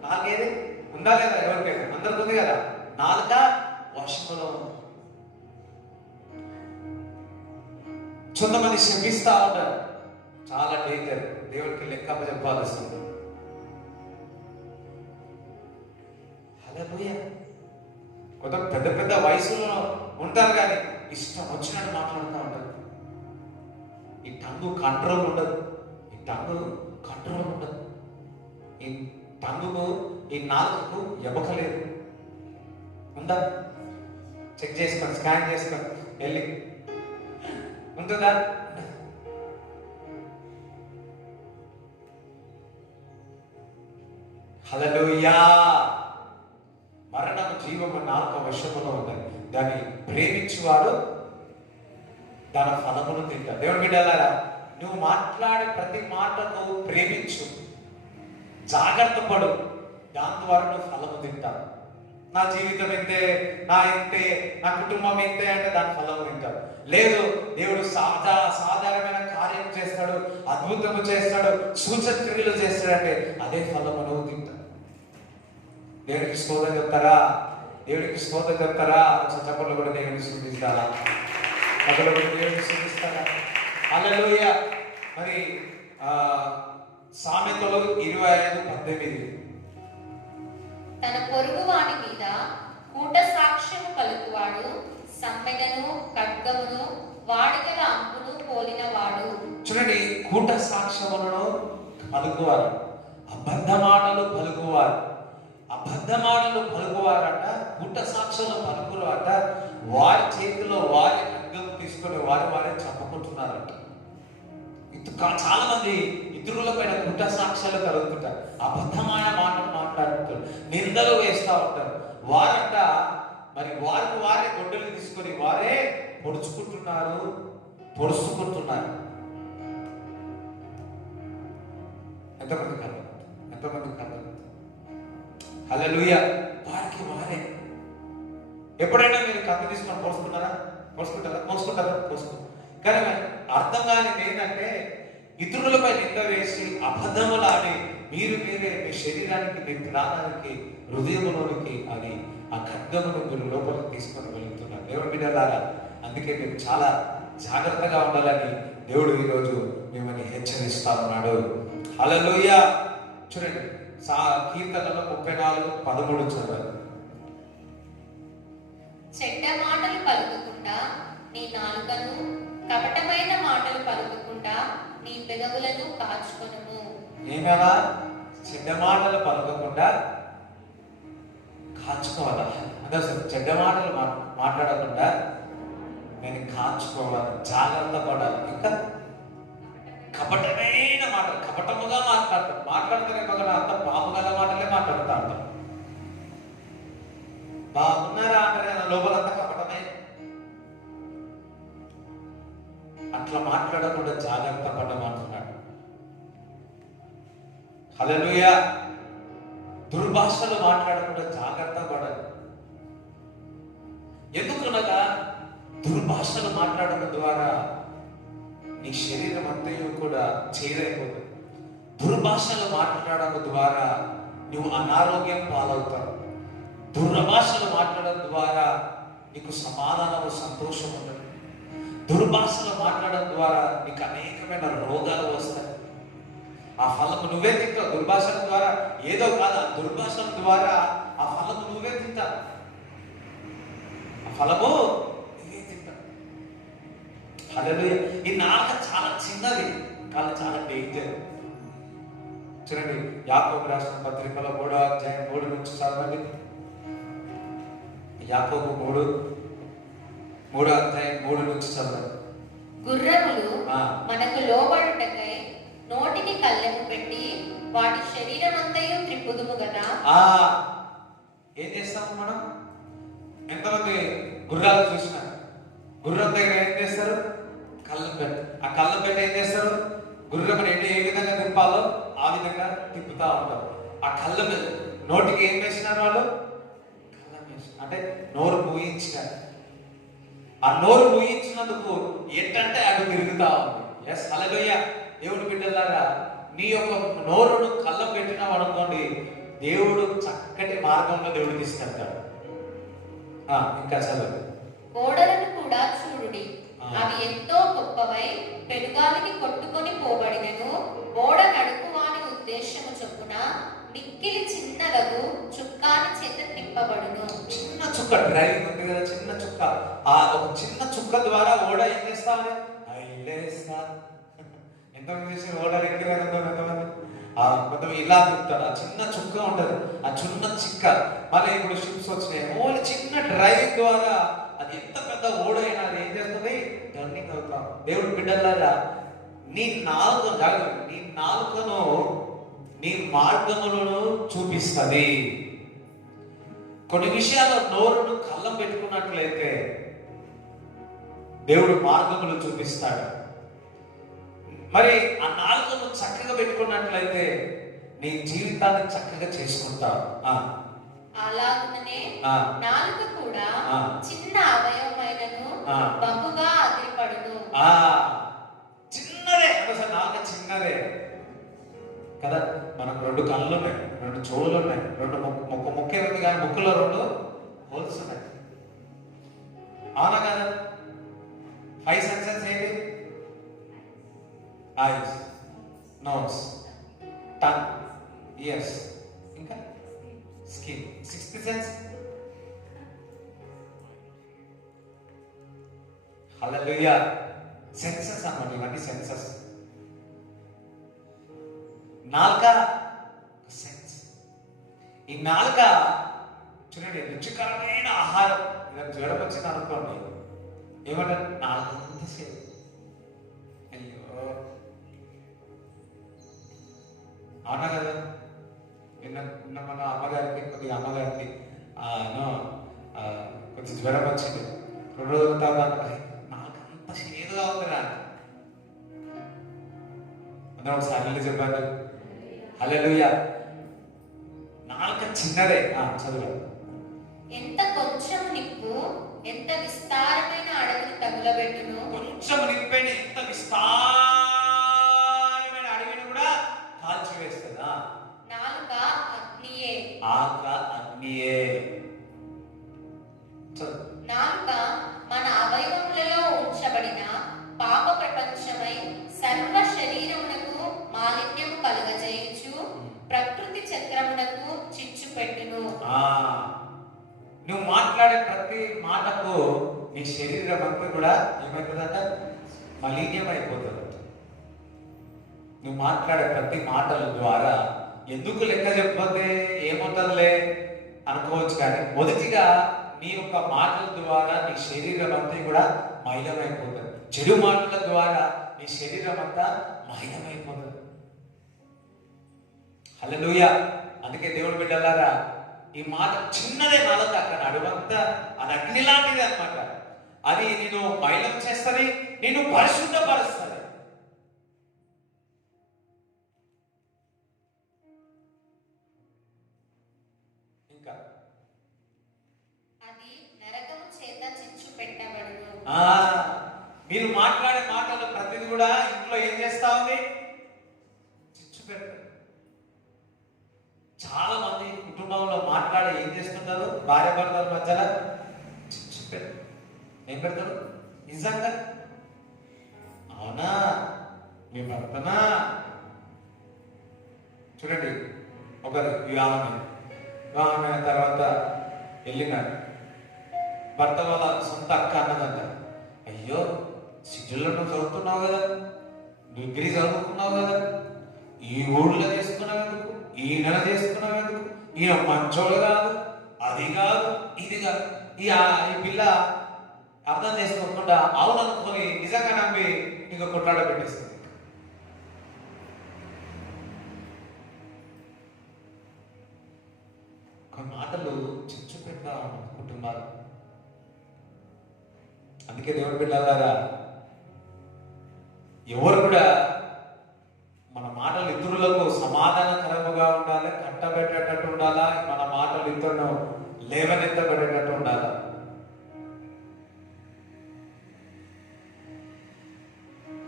నాలుగేది ఉందా లేదా? ఎవరికైనా అందరికి ఉంది కదా. నాలుక వశములో ఉంది. కొంతమంది శపిస్తా ఉంటారు, చాలా డేంజర్. దేవుడికి లెక్క చెప్పాల్సి వస్తుంది. హల్లెలూయా. కొంత పెద్ద పెద్ద వయసులో ఉంటారు కానీ ఇష్టం వచ్చినట్టు మాట్లాడుతూ ఉంటారు. ఈ టంగు కంట్రోల్ ఉండదు. ఈ టంగు కంట్రోల్ ఉండదు. ఈ టంగుకు, ఈ నాలుగుకు ఎబకలేదు. ఉందా? చెక్ చేసుకోండి, స్కాన్ చేసుకోండి, వెళ్ళి ఉంటుందా? హల్లెలూయా. మరణము జీవము నాలుక వశములో ఉన్నది. దాన్ని ప్రేమించువాడు దాని ఫలమును తింటాడు. దేవుని బిడ్డలారా, నువ్వు మాట్లాడే ప్రతి మాటకు ప్రేమించు, జాగ్రత్త పడు, దాని ద్వారా నువ్వు ఫలము తింటావు. నా జీవితం ఇంతే, నా కుటుంబం ఇంతే అంటే దాని ఫలము తింటావు. లేదు, దేవుడు సాధారణమైన కార్యం చేస్తాడు, అద్భుతము చేస్తాడు, సూచక్రియలు చేస్తాడంటే అదే ఫలము నువ్వు తింటావు. దేవుడికి స్తోత్రం చెప్తారా? దేవుడికి స్తోత్రం చెప్తారా? చప్పట్లు కూడా దేవుడిని స్తుతిస్తారా? పగలు కూడా దేవుడిని స్తుతిస్తారా? హల్లెలూయా. మరి సామెతలు 25:18 తన పొరుగు వాని మీద కూట సాక్ష్యము పలుకువాడు సమ్మెడను ఖడ్గమును వాడిగల అంపును పోలిన వాడు. చూడండి, కూట సాక్ష్యములను పలుకువారు, అబద్ధ మాటలు పలుకువారు. అబద్ధ మాటలు పలుకువారట, కూట సాక్ష్యాలు పలుకువారట. వారి చేతిలో వారి ఖడ్గం తీసుకొని వారే చంపుకుంటున్నారట. చాలా మంది ఇతరుల పైన కూట సాక్ష్యాలు కలుగుతుంటారు, అబద్ధమైన మాటలు మాట్లాడుతుంటారు, నిందలు వేస్తూ ఉంటారు. వారంట మరి వారే గొడ్డలు తీసుకొని వారే పొడుచుకుంటున్నారు. ఎంతమంది కలగదు? హల్లెలూయా. వారే ఎప్పుడైనా మీరు కత్తి తీసుకొని పోసుకుంటారా? కానీ అర్థం కానిది ఏంటంటే, ఇతరులపై నింద వేసి అబద్ధములాడి మీరే మీ శరీరానికి, మీ ప్రాణానికి, హృదయంలోనికి అది ఆ ఖడ్గమును మీరు లోపలికి తీసుకొని వెళ్తున్నారు. దేవుడి బిడ్డలారా, అందుకే మీరు చాలా జాగ్రత్తగా ఉండాలని దేవుడు ఈరోజు మిమ్మల్ని హెచ్చరిస్తా ఉన్నాడు. హల్లెలూయా. చూడండి, కీర్తనలో 34:13 చదవాలి. చెడ్డ మాటలు పలుకకుండా నీ నాలుకను, కపటమైన మాటలు పలుకకుండా నీ పెదవులను కాచుకొనుము. ఏమేలా? చెడ్డ మాటలు పలకకుండా కాచుకోవాలా? అంటే అసలు చెడ్డ మాటలు మాట్లాడకుండా నేను కాచుకోవాలి, జాగ్రత్త పడాలి. ఇంకా కపటమైన మాటలు, కపటముగా మాట్లాడితేనే మగన అంత పాపగల మాటలే మాట్లాడుతూ ఉంటాం. బాగున్నారా అంటే లోపలంతా కపటమే. అట్లా మాట్లాడకుండా జాగ్రత్త పడమంటున్నాడు. హల్లెలూయా. దుర్భాషలు మాట్లాడకుండా జాగ్రత్త పడాలి. ఎందుకనగా దుర్భాషలు మాట్లాడడం ద్వారా నీ శరీరం అంతయు కూడా చేరైపోతుంది. దుర్భాషలు మాట్లాడడం ద్వారా నువ్వు అనారోగ్యం పాలవుతావు. దుర్భాషలు మాట్లాడడం ద్వారా నీకు సమాధానము, సంతోషం ఉండదు. దుర్భాషలు మాట్లాడడం ద్వారా నీకు అనేకమైన రోగాలు వస్తాయి. ఆ ఫలము నువ్వే తింటావు. దుర్భాషల ద్వారా ఏదో కాదు, ఆ దుర్భాషల ద్వారా ఆ ఫలము నువ్వే తింటావు. ఆ ఫలము నువ్వే తింటావు. హల్లెలూయా. ఈ నాలుక చాలా చిన్నది కానీ చాలా డేంజర్. చూడండి, యాకోబు రాసిన పత్రికలో 3:3 చదవండి. యాకోబు 3:3 చదవండి. గుర్రములు మనకు లోబడుటకై నోటికి కళ్ళెము పెట్టి వాటి శరీరం అంతయు త్రిప్పుదుము కదా. ఏం చేస్తాము మనం? ఎంతమంది గుర్రాలు చూసినా గుర్రం దగ్గర ఏం చేస్తారు? కళ్ళం పెట్టి. ఆ కళ్ళం పెట్టి ఏం చేస్తారు? గుర్రం ఏ విధంగా తిప్పాలో ఆ విధంగా తిప్పుతా ఉంటారు. ఆ కళ్ళం నోటికి ఏం వేసినారు వాళ్ళు? కళ్ళం వేసి, అంటే నోరు మూయించినారు. ఆ నోరు మూయించినందుకు ఏంటంటే అటు తిరుగుతా ఉంది. ఎస్, హల్లెలూయా. దేవుడి బిడ్డలారా, నీ యొక్క నోరును కళ్ళం పెట్టినావు అనుకోండి, దేవుడు చక్కటి మార్గంలో దేవుడు తీసుకెళ్తాడు. ఇంకా చదువు. ఓడలను కూడా చూడుడి, అవి ఎంతో గొప్పవై పెనుగాలికి కొట్టుకొని పోబడినను ఓడ నడుపువాని ఉద్దేశము చొప్పున మిక్కిలి చిన్నదగు చుక్కాని చేత త్రిప్పబడును. చిన్న చుక్క డ్రైవింగ్ ఉంది కదా, చిన్న చుక్క, ఆ ఒక చిన్న చుక్క ద్వారా ఓడ ఏం చేస్తామని ఎంతమంది చేసి ఓడ ఎక్కిరారు ఎంతమంది కొంతమంది ఇలా తిప్పుతారు. ఆ చిన్న చుక్క ఉంటది, ఆ చిన్న చిక్క. మళ్ళీ ఇప్పుడు షిప్స్ వచ్చినాయి, ఓన్లీ చిన్న డ్రైవింగ్ ద్వారా అది ఎంత పెద్ద ఓడ అయినా అది ఏం చేస్తుంది, టర్నింగ్ అవుతాం. దేవుడు బిడ్డలారా, నీ నాలుక కాదు, నీ నాలుకను నీ మార్గములను చూపిస్తుంది. కొన్ని విషయాల్లో నోరును కళ్ళం పెట్టుకున్నట్లయితే దేవుడు మార్గములు చూపిస్తాడు. మరి ఆ నాలుకను చక్కగా పెట్టుకున్నట్లయితే నీ జీవితాన్ని చక్కగా చేసుకుంటావు. అలాగుననే నాలుక కూడా చిన్న అవయవమైనను బహుగా అదిరిపడును. చిన్నదే అసలు నాలుక చిన్నదే కదా. మనకు 2 కళ్ళు ఉన్నాయి, 2 చెవులు ఉన్నాయి, 2 ముక్కే ఉంది, కానీ ముక్కులో 2 హోల్స్ ఉన్నాయి. అవునా కదా? 5 సెన్సెస్ ఏంటి? ఐస్, నోస్, టంగ్, ఇయర్స్, ఇంకా స్కిన్. 6th సెన్స్ హల్లెలూయా. సెన్సెస్ అన్నమాట, ఇవన్నీ సెన్సెస్. నాలుక సెన్స్. ఈ నాలుక చూడండి, రుచికరమైన ఆహారం. ఇలా జ్వరం వచ్చింది అనుకోండి, ఏమంటారు? నాలుక అంతసేపు అయ్యో, అవునా కదా? నిన్న మన అమ్మగారికి కొద్దిగా కొంచెం జ్వరం వచ్చింది. 2 రోజుల తర్వాత నాకు అంత చేదుగా ఉందిరా అన్న, ఒకసారి చెప్పాను. హల్లెలూయా. నాలుక చిన్నదే. చదువు. ఎంత కొంచెం నిప్పు ఎంత విస్తారమైన అడవిని తగులబెట్టును. కొంచెం నిప్పైన ఎంత విస్తారమైన అడవిని కూడా కాల్చివేస్తుందా? నాలుక అగ్నియే. అగ్నియే. నాలుక మన అవయవములలో ఉంచబడిన పాప ప్రపంచమై సర్వ శరీరమునకు మాలిన్యము కలుగజేయుచు ప్రకృతి చక్రమునకు చిచ్చు పెట్టును. నువ్వు మాట్లాడే ప్రతి మాటకు నీ శరీరం అంతా కూడా ఏమైతుందంట? మలిన్యం అయిపోతుంది. నువ్వు మాట్లాడే ప్రతి మాటల ద్వారా ఎందుకు లెక్క చెప్పతే ఏమవుతుందిలే అనుకోవచ్చు, కానీ మొదటిగా నీ యొక్క మాటల ద్వారా నీ శరీరం అంతా కూడా మలినమైపోతుంది. చెడు మాటల ద్వారా నీ శరీరం అంతా మలినమైపోతుంది. హల్లెలూయా. అందుకే దేవుడు బిడ్డలారా, ఈ మాట చిన్నదే నాలుక, అక్కడ అడుగంతా అది అగ్ని లాంటిది అనమాట. అది నేను మైలం చేస్తుంది, నేను పరిశుద్ధపరుస్తుంది. ఇంకా అది నరకము చేత చిచ్చు పెట్టబడును. మీరు మాట్లాడే మాటలు ప్రతిది కూడా ఇంట్లో ఏం చేస్తా ఉంది? చిచ్చు పెట్ట. చాలా మంది కుటుంబంలో మాట్లాడే ఏం చేస్తుంటారు? భార్య భర్తల మధ్యలో చిచ్చు పెట్ట. ఏం పెడతారు? నిజంగా అవునా? మీ భర్తనా? చూడండి, ఒకరు వివాహమైన తర్వాత వెళ్ళినారు. భర్త వాళ్ళ సొంత అక్క అన్నదంట, అయ్యో సిటీలో నువ్వు చదువుతున్నావు కదా, డిగ్రీ చదువుకున్నావు కదా, ఈ ఊళ్ళో చేసుకున్నావు ఎందుకు, ఈ నెల చేసుకున్నావు ఎందుకు, ఈయన మంచోడు కాదు, అది కాదు, ఇది కాదు. ఈ పిల్ల అర్థం చేసుకోకుండా అవును అనుకొని నిజంగా నమ్మి ఇంకా కొట్లాడ పెట్టేస్తుంది. కొన్ని మాటలు చిచ్చు పెడతా కుటుంబాలు. అందుకే దేవుడు బిడ్డలారా, ఎవరు కూడా మన మాటలు ఇతరులకు సమాధానకరముగా ఉండాలి, కట్టబెట్టేటట్టు ఉండాలా. మన మాటలు ఇతరులను లేవనెత్తబడేటట్టు ఉండాలా.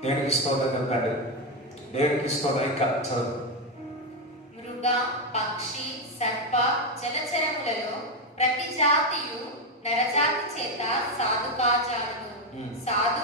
దేవునికి స్తోత్రం చెప్పండి. దేవునికి స్తోత్రం. ఇంకా చదువు. మృగ, పక్షి, సర్ప, జలచరములలో ప్రతి జాతియు నరజాతి చేత సాధు కాజాలను, సాధు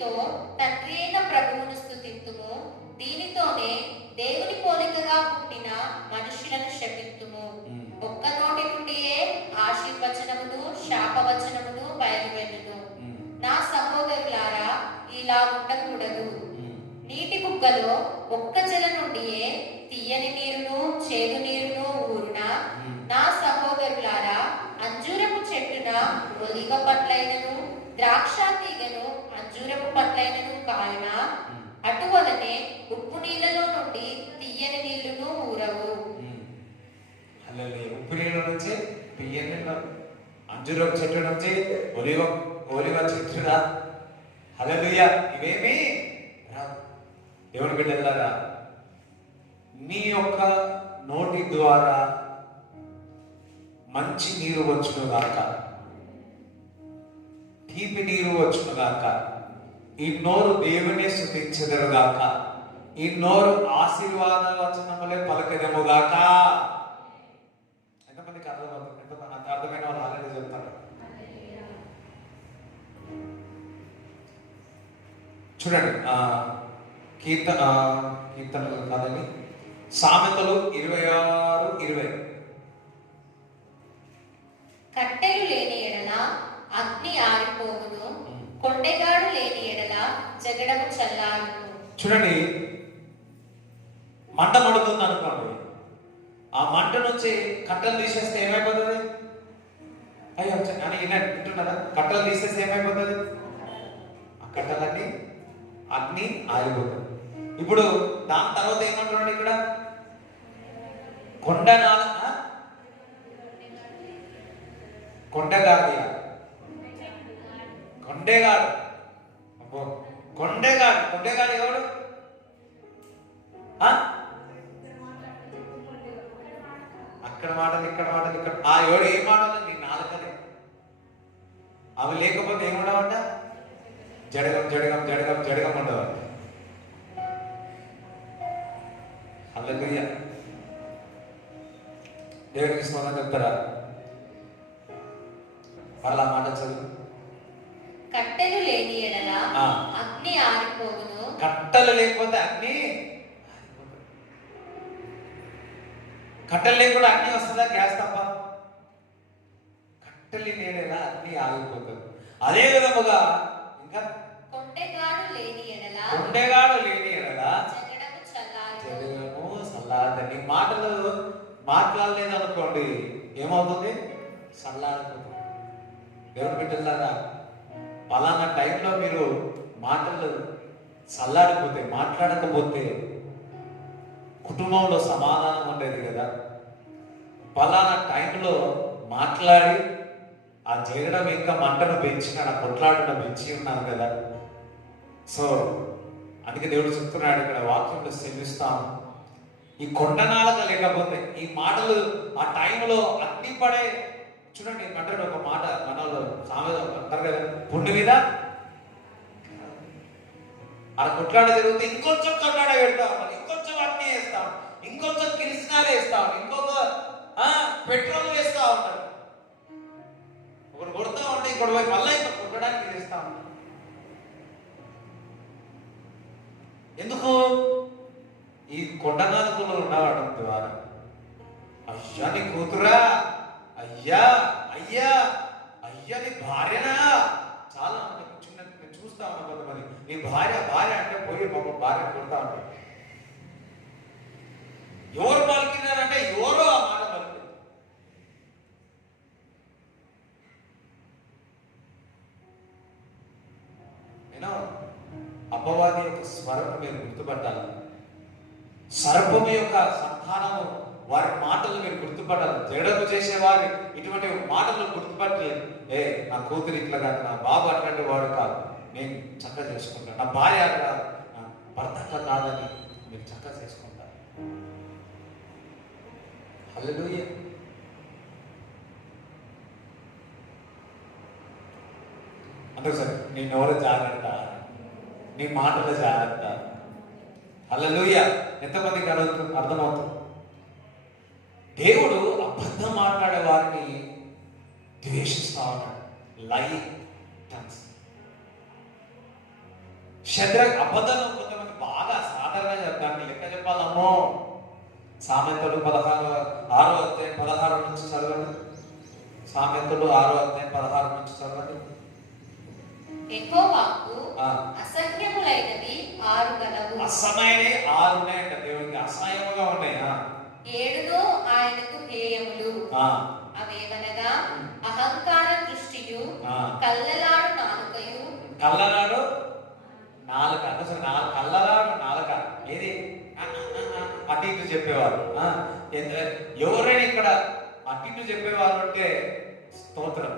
దీనితో తండ్రి అయిన ప్రభువును స్తుతింతుము. దీనితోనే దేవుని పోలికగా పుట్టిన మనుషులను శపిత్తుము. ఒక్క నోటి నుండియే ఆశీర్వచనమును శాపవచనమును బయలువెళ్ళును. నా సహోదరులారా, ఇలా ఉండకూడదు. నీటి బుగ్గలో ఒక్క జల నుండియే తీయని నీరును చేదు నీరును ఊరునా? నా సహోదరులారా, అంజూరపు చెట్టున ఒలివ పట్లైనను ద్రాక్ష తీగను అంజూరపు పట్లైనను కాయునా? అటువలనే ఉప్పు నీళ్ళలో నుండి తీయని నీళ్లును ఊరవు. ఉప్పు నీళ్ళ నుంచి తీయని అంజూరపు చెట్టు నుంచి ఒలివ చెట్టు రా. హల్లెలూయా. ఇవేమి రావు. దేవుని బిడ్డలారా, నీ యొక్క నోటి ద్వారా మంచి నీరు వచ్చును గాక, తీపి నీరు వచ్చును గాక. ఈ నోరు దేవుని స్తుతించెదరు గాక. ఈ నోరు ఆశీర్వాద వచనములే పలకెదము గాక. ఎంతమందికి అర్థమవుతుంది? ఎంతమంది అర్థమైన వాళ్ళు ఆల్రెడీ చెప్తారు. చూడండి, కీర్తనలు కాదండి, సామెతలు 26:20. కట్టెలు లేని ఎడల అగ్ని ఆరిపోవును, కొండెగాడు లేని ఎడల జగడము చల్లారును. చూడండి, మంట మండుతుంది అనుకోండి. ఆ మంట నుంచి కట్టెలు తీసేస్తే ఏమైపోతుంది? అయ్యో అని వింటున్నారా? కట్టెలు తీసేస్తే ఏమైపోతుంది? ఆ కట్టెలన్నీ అగ్ని ఆరిపోతుంది. ఇప్పుడు దాని తర్వాత ఏమంటున్నాడు ఇక్కడ? కొండగాడు ఎవడు? అక్కడ మాటలు ఇక్కడ మాటలు ఇక్కడ ఎవడు ఏ మాటలు? నీ నాలుకనే. అవి లేకపోతే ఏముండవంట? జడగం జడగం జడగం జడగం ఉండవంట. హల్లెలూయా. దేవునికి స్తోత్రం చెప్తారా? మరలా మాట చదువు. కట్టెలు లేని ఎడల అగ్ని ఆరిపోవును. కట్టెలు లేకపోతే అగ్ని, కట్టెలు లేకుండా అగ్ని వస్తుందా? గ్యాస్ తప్ప. కట్టెలు లేనేలా అగ్ని ఆగిపోతుంది. అదే విధముగా ఇంకా కొండెగాడు లేని ఎడల జగడము చల్లారుతుంది. నీ మాటలు మాట్లాడలేదు అనుకోండి, ఏమవుతుంది? చల్లారిపోతుంది. దేవుని బిడ్డలారా, పలానా టైంలో మీరు మాటలు చల్లారిపోతే, మాట్లాడకపోతే కుటుంబంలో సమాధానం ఉండేది కదా. పలానా టైంలో మాట్లాడి ఆ జరగడం ఇంకా మంటను పెంచి ఆ కొట్లాడడం పెంచి ఉన్నారు కదా. సో అందుకే దేవుడు చెప్తున్నాడు ఇక్కడ వాక్యంలో శ్రమిస్తాము. ఈ కొండనాళక లేకపోతే ఈ మాటలు ఆ టైంలో అన్ని పడే. చూడండి, అంటాడు ఒక మాట, మనలో సామెత అంటారు కదా, పుండు మీద ఆ కొట్లాడ జరిగితే ఇంకొంచెం కొట్లాడ పెడతాం, ఇంకొంచెం అన్నీ వేస్తాం, ఇంకొంచెం కిరిసినాలు వేస్తాం, ఇంకొక పెట్రోల్ వేస్తా ఉంటారు. ఒకటి కొడతా ఉంటే ఇంకోటి పోయి మళ్ళీ ఇంకా కొట్టడానికి వేస్తా ఉంటాం. ఎందుకు? ఈ కొండనాలకులు ఉండవడం ద్వారా, అయ్యా నీ కూతురా, అయ్యా అయ్యా అయ్యా నీ భార్యనా. చాలా చిన్న నేను చూస్తా ఉన్నా కొంతమంది, నీ భార్య భార్య అంటే పోయి పాప భార్య కొడతా ఉంటారు. ఎవరు పలికినారంటే ఎవరో ఆ మాట పలికి. నేను అపవాది యొక్క స్వరం మీరు గుర్తుపట్టాలి. సర్పము యొక్క సంతానము వారి మాటలు మీరు గుర్తుపట్టాలి. జడకు చేసేవారి ఇటువంటి మాటలు గుర్తుపట్టలేదు. నా కూతురు ఇట్లా కాదు, నా బాబు అట్లాంటి వాడు కాదు, నేను చక్కగా చేసుకుంటాను, నా భార్య కాదు, నా భర్త అట్లా కాదని మీరు చక్కగా చేసుకుంటారు. హల్లెలూయా. అందుకు సరే, నీ నోరు జాగ్రత్త, నీ మాటలు జాగ్రత్త. హల్లెలూయా. ఎంతమందికి అర్థమవుతుంది? దేవుడు అబద్ధం మాట్లాడే వారిని ద్వేషిస్తా ఉన్నాడు. లై టంగ్స్. శద్రక్ అబద్ధాలు కొంతమంది బాగా సాధారణంగా చెప్తాను, లెక్క చెప్పాలమ్మో. సామెతలు 6 నుంచి చదవండి. సామెతలు 6 నుంచి చదవండి. యెహోవాకు అసహ్యములైనవి 6 గలవు. అసహ్యమైనవి 6 ఉన్నాయంట. దేవునికి అసహ్యముగా ఉన్నాయి. 7 ఆయనకు హేయములు. అవేవనగా అహంకార దృష్టియు, కల్లలాడు నాలుకయు. కల్లలాడు నాలుక, అసలు కల్లలాడు నాలుక ఏది అటు ఇటు చెప్పేవారు. ఎవరైనా ఇక్కడ అటు ఇటు చెప్పేవారు అంటే స్తోత్రం,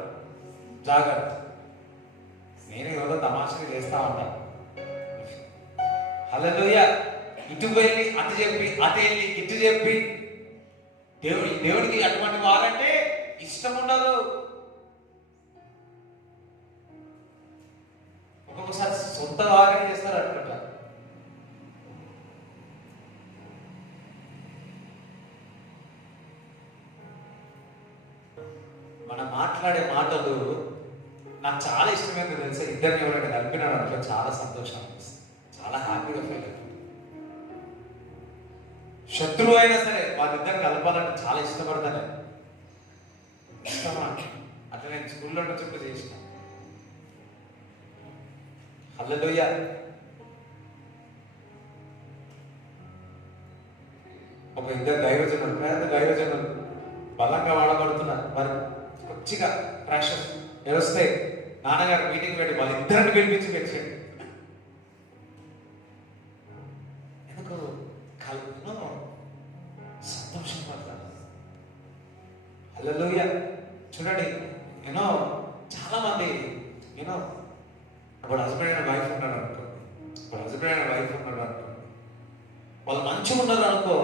జాగ్రత్త. నేను ఎవరో తమాషగా చేస్తా ఉంటా. హల్లెలూయా. ఇటు వెళ్ళి అటు చెప్పి, అటు వెళ్ళి ఇటు చెప్పి, దేవుడికి అటువంటి వారంటే ఇష్టం ఉండదు. ఒక్కొక్కసారి సొంత వారిని చేస్తారు అట్లా. మనం మాట్లాడే మాటలు నాకు చాలా ఇష్టమైంది తెలుసా. ఇద్దరిని ఎవరైనా కలిపినాడు అంటే చాలా సంతోషం అనిపిస్తుంది, చాలా హ్యాపీగా ఫీల్ అవుతుంది. శత్రువు అయినా సరే వాళ్ళిద్దరిని కలపాలంటే చాలా ఇష్టపడతాను. ఇష్టమా అట్లా నేను స్కూల్లో నుంచి చేసిన. హల్లెలూయా. ఒక ఇద్దరు దైవజనులు, పేద దైవజనులు బలంగా వాడబడుతున్నారు. మరి కొద్దిగా ప్రెషర్ వస్తే నాన్నగారు మీటింగ్ పెట్టి వాళ్ళిద్దరిని పిలిపించి పెట్టాడు. ఎందుకు సంతోషం పడతాను. హల్లెలూయా. చూడండి, చాలా మంది ఇప్పుడు హస్బెండ్ అండ్ వైఫ్ ఉన్నాడు అనుకో, వాళ్ళు మంచిగా ఉన్నారు అనుకో,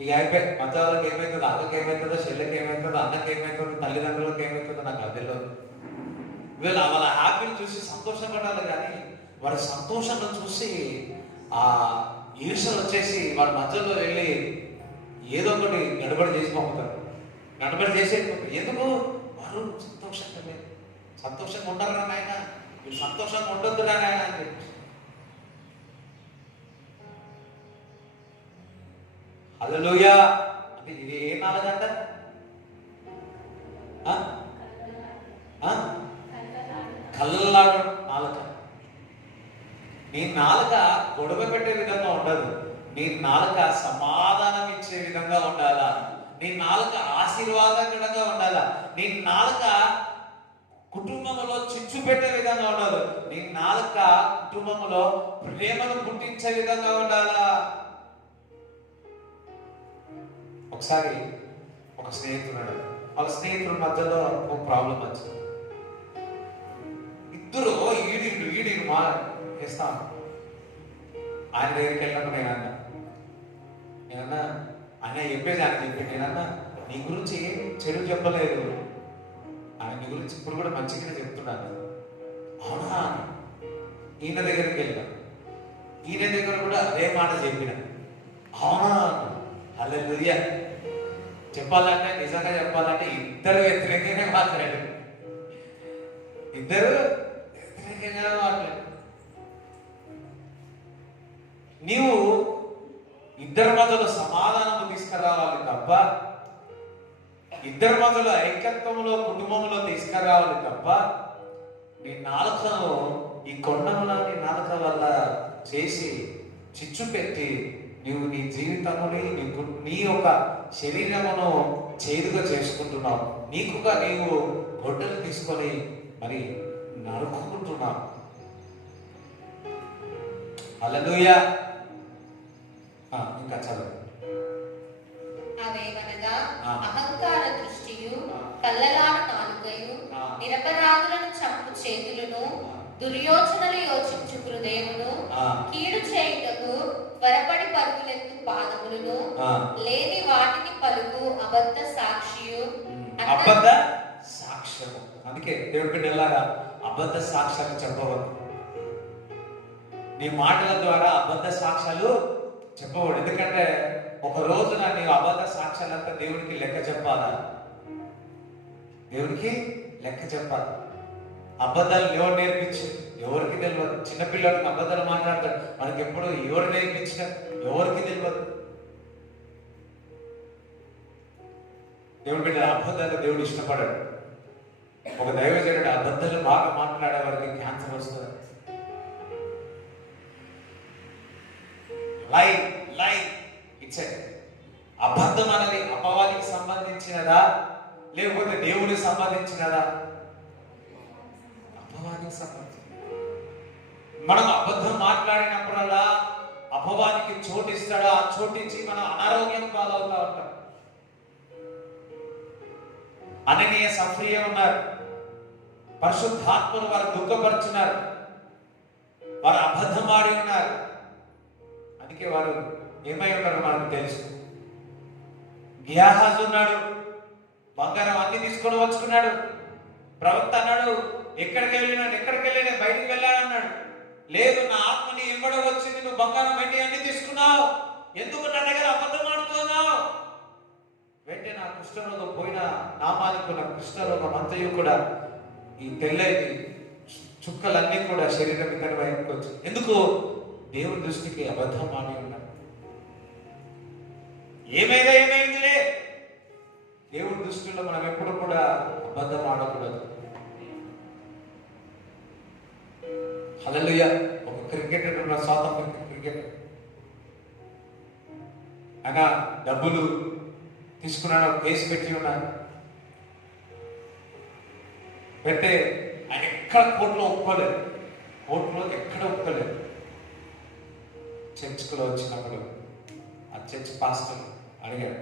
ఇక అయిపోయి మధ్య వాళ్ళకి ఏమవుతుందో, అక్కకి ఏమవుతుందో, చెల్లెకి ఏమవుతుందో, అన్నకి ఏమవుతుందో, తల్లిదండ్రులకు ఏమవుతుందో నాకు అదిలో. వీళ్ళు వాళ్ళ హ్యాపీని చూసి సంతోషపడాలి, కానీ వాడి సంతోషాన్ని చూసి ఆ ఈర్షలు వచ్చేసి వాడి మధ్యలో వెళ్ళి ఏదో ఒకటి గడబడి చేసి పంపుతారు. గడబడి చేసే ఎందుకు వారు సంతోషంగా లేదు, సంతోషంగా ఉండరు రా నాయన, వీళ్ళు సంతోషంగా ఉండొద్దు రా నాయన అని చెప్పి. హల్లెలూయా. అంటే ఇది ఏ నాలుగంట? కళ్ళలాడు నాలుక. నీ నాలుక గొడవ పెట్టే విధంగా ఉండదు, నీ నాలుక సమాధానం ఇచ్చే విధంగా ఉండాలా, నీ నాలుక ఆశీర్వాదకరంగా ఉండాలా, నీ నాలుక కుటుంబంలో చిచ్చు పెట్టే విధంగా ఉండదు, నీ నాలుక కుటుంబంలో ప్రేమను పుట్టించే విధంగా ఉండాలా. ఒకసారి ఒక స్నేహితుడు, వాళ్ళ స్నేహితుల మధ్యలో ఒక ప్రాబ్లం వచ్చింది. ఇద్దరు ఈడిరు మా వేస్తాను. ఆయన దగ్గరికి వెళ్ళినప్పుడు నేనన్నా ఆయన చెప్పేది ఆయన చెప్పి, నేనన్నా నీ గురించి ఏం చెడు చెప్పలేదు, ఆయన నీ గురించి ఇప్పుడు కూడా మంచిగానే చెప్తున్నాను. అవునా? ఈయన దగ్గరికి వెళ్ళా, ఈయన దగ్గర కూడా అదే మాట చెప్పిన. అవునా? హల్లెలూయా. చెప్పాలంటే, నిజంగా చెప్పాలంటే ఇద్దరు వ్యతిరేకంగానే మాట్లాడారు. నీవు ఇద్దరి మధ్యలో సమాధానం తీసుకురావాలి తప్ప, ఇద్దరి మధ్యలో ఐక్యత్వంలో కుటుంబంలో తీసుకురావాలి తప్ప, నీ నాలుకను ఈ కొండముల నీ నాలుక వల్ల చేసి చిచ్చు పెట్టి నీవు నీ జీవితముని నీ యొక్క శరీరమును చేదుగా చేసుకుంటున్నావు. నీకుగా నీవు గొడ్డలు తీసుకొని మరి నరుకుంటున్నావు. హల్లెలూయా. ఇంకా చదువు. అవేవనగా అహంకార దృష్టియు, కల్లలాడు నాలుకయు, నిరపరాధులను చంపు చేతులను, దుర్యోచనలు యోచించు హృదయమును, కీడు చేయుటకు త్వరపడి పరుగులెత్తు పాదములను, లేని వాటిని పలుకు అబద్ధ సాక్షియు. అబద్ధ సాక్ష్యము. అందుకే దేవుడి బిడ్డలారా అబద్ధ సాక్ష్యాలు చెప్పవద్దు. నీ మాటల ద్వారా అబద్ధ సాక్ష్యాలు చెప్పవద్దు. ఎందుకంటే ఒక రోజున నీవు అబద్ధ సాక్ష్యాలంతా దేవుడికి లెక్క చెప్పాలా, దేవుడికి లెక్క చెప్పాలి. అబద్ధాలు ఎవరు నేర్పించు, ఎవరికి తెలియదు. చిన్నపిల్లడికి అబద్ధాలు మాట్లాడతాడు. మనకి ఎప్పుడు ఎవరు నేర్పించిన ఎవరికి తెలియదు. దేవుడి బిడ్డ అబద్ధాలు దేవుడు ఇష్టపడాడు. ఒక దైవజనుడు అబద్ధాలు బాగా మాట్లాడే వారికి క్యాన్సర్ వస్తుంది. లై లై ఇట్స్ అబద్ధం అనేది అపవాదికి సంబంధించినదా లేకపోతే దేవుడికి సంబంధించినదా? అపవాదికి సంబంధించి. మనం అబద్ధం మాట్లాడినప్పుడల్లా అపవాదికి చోటిస్తాడు. ఆ చోటించి మనం అనారోగ్యం పాలవుతా ఉంటాం. అననీయ సఫ్రియ ఉన్నారు. పరిశుద్ధాత్మను వారు దుఃఖపరుచున్నారు. వారు అబద్ధం ఆడి ఉన్నారు. అందుకే వారు ఏమై ఉన్నారో మనకు తెలుసు. గియాహాజు ఉన్నాడు, బంగారం అన్ని తీసుకొని వచ్చుకున్నాడు. ప్రవక్త అన్నాడు, ఎక్కడికి వెళ్ళినా బయటికి వెళ్ళాడన్నాడు. లేదు, నా ఆత్మని ఎంబడో వచ్చింది, నువ్వు బంగారం వెండి అన్ని తీసుకున్నావు, ఎందుకు నా దగ్గర అబద్ధం ఆడుతున్నావు? వెంటనే నా కుష్ఠరోగం పోయిన నామానికి నా కుష్ఠరోగం అంతయు కూడా ఈ తెల్లటి చుక్కలన్నీ కూడా శరీరం ఇతర వైపుకి వచ్చి, ఎందుకు? దేవుని దృష్టికి అబద్ధం ఆడి ఉన్నాడు. ఏమైందిలే. దేవుడి దృష్టిలో మనం ఎప్పుడు కూడా అబద్ధం ఆడకూడదు. హల్లెలూయా. ఒక క్రికెటర్ ఉన్న సౌత్ ఆఫ్రికా క్రికెటర్, ఆయన డబ్బులు తీసుకున్నాడు, కేసు పెట్టి ఉన్నాడు. పెడితే ఆయన ఎక్కడ కోర్టులో ఒప్పుకోలేదు. చర్చ్లో వచ్చినప్పుడు ఆ చర్చ్ పాస్టర్ అడిగాడు,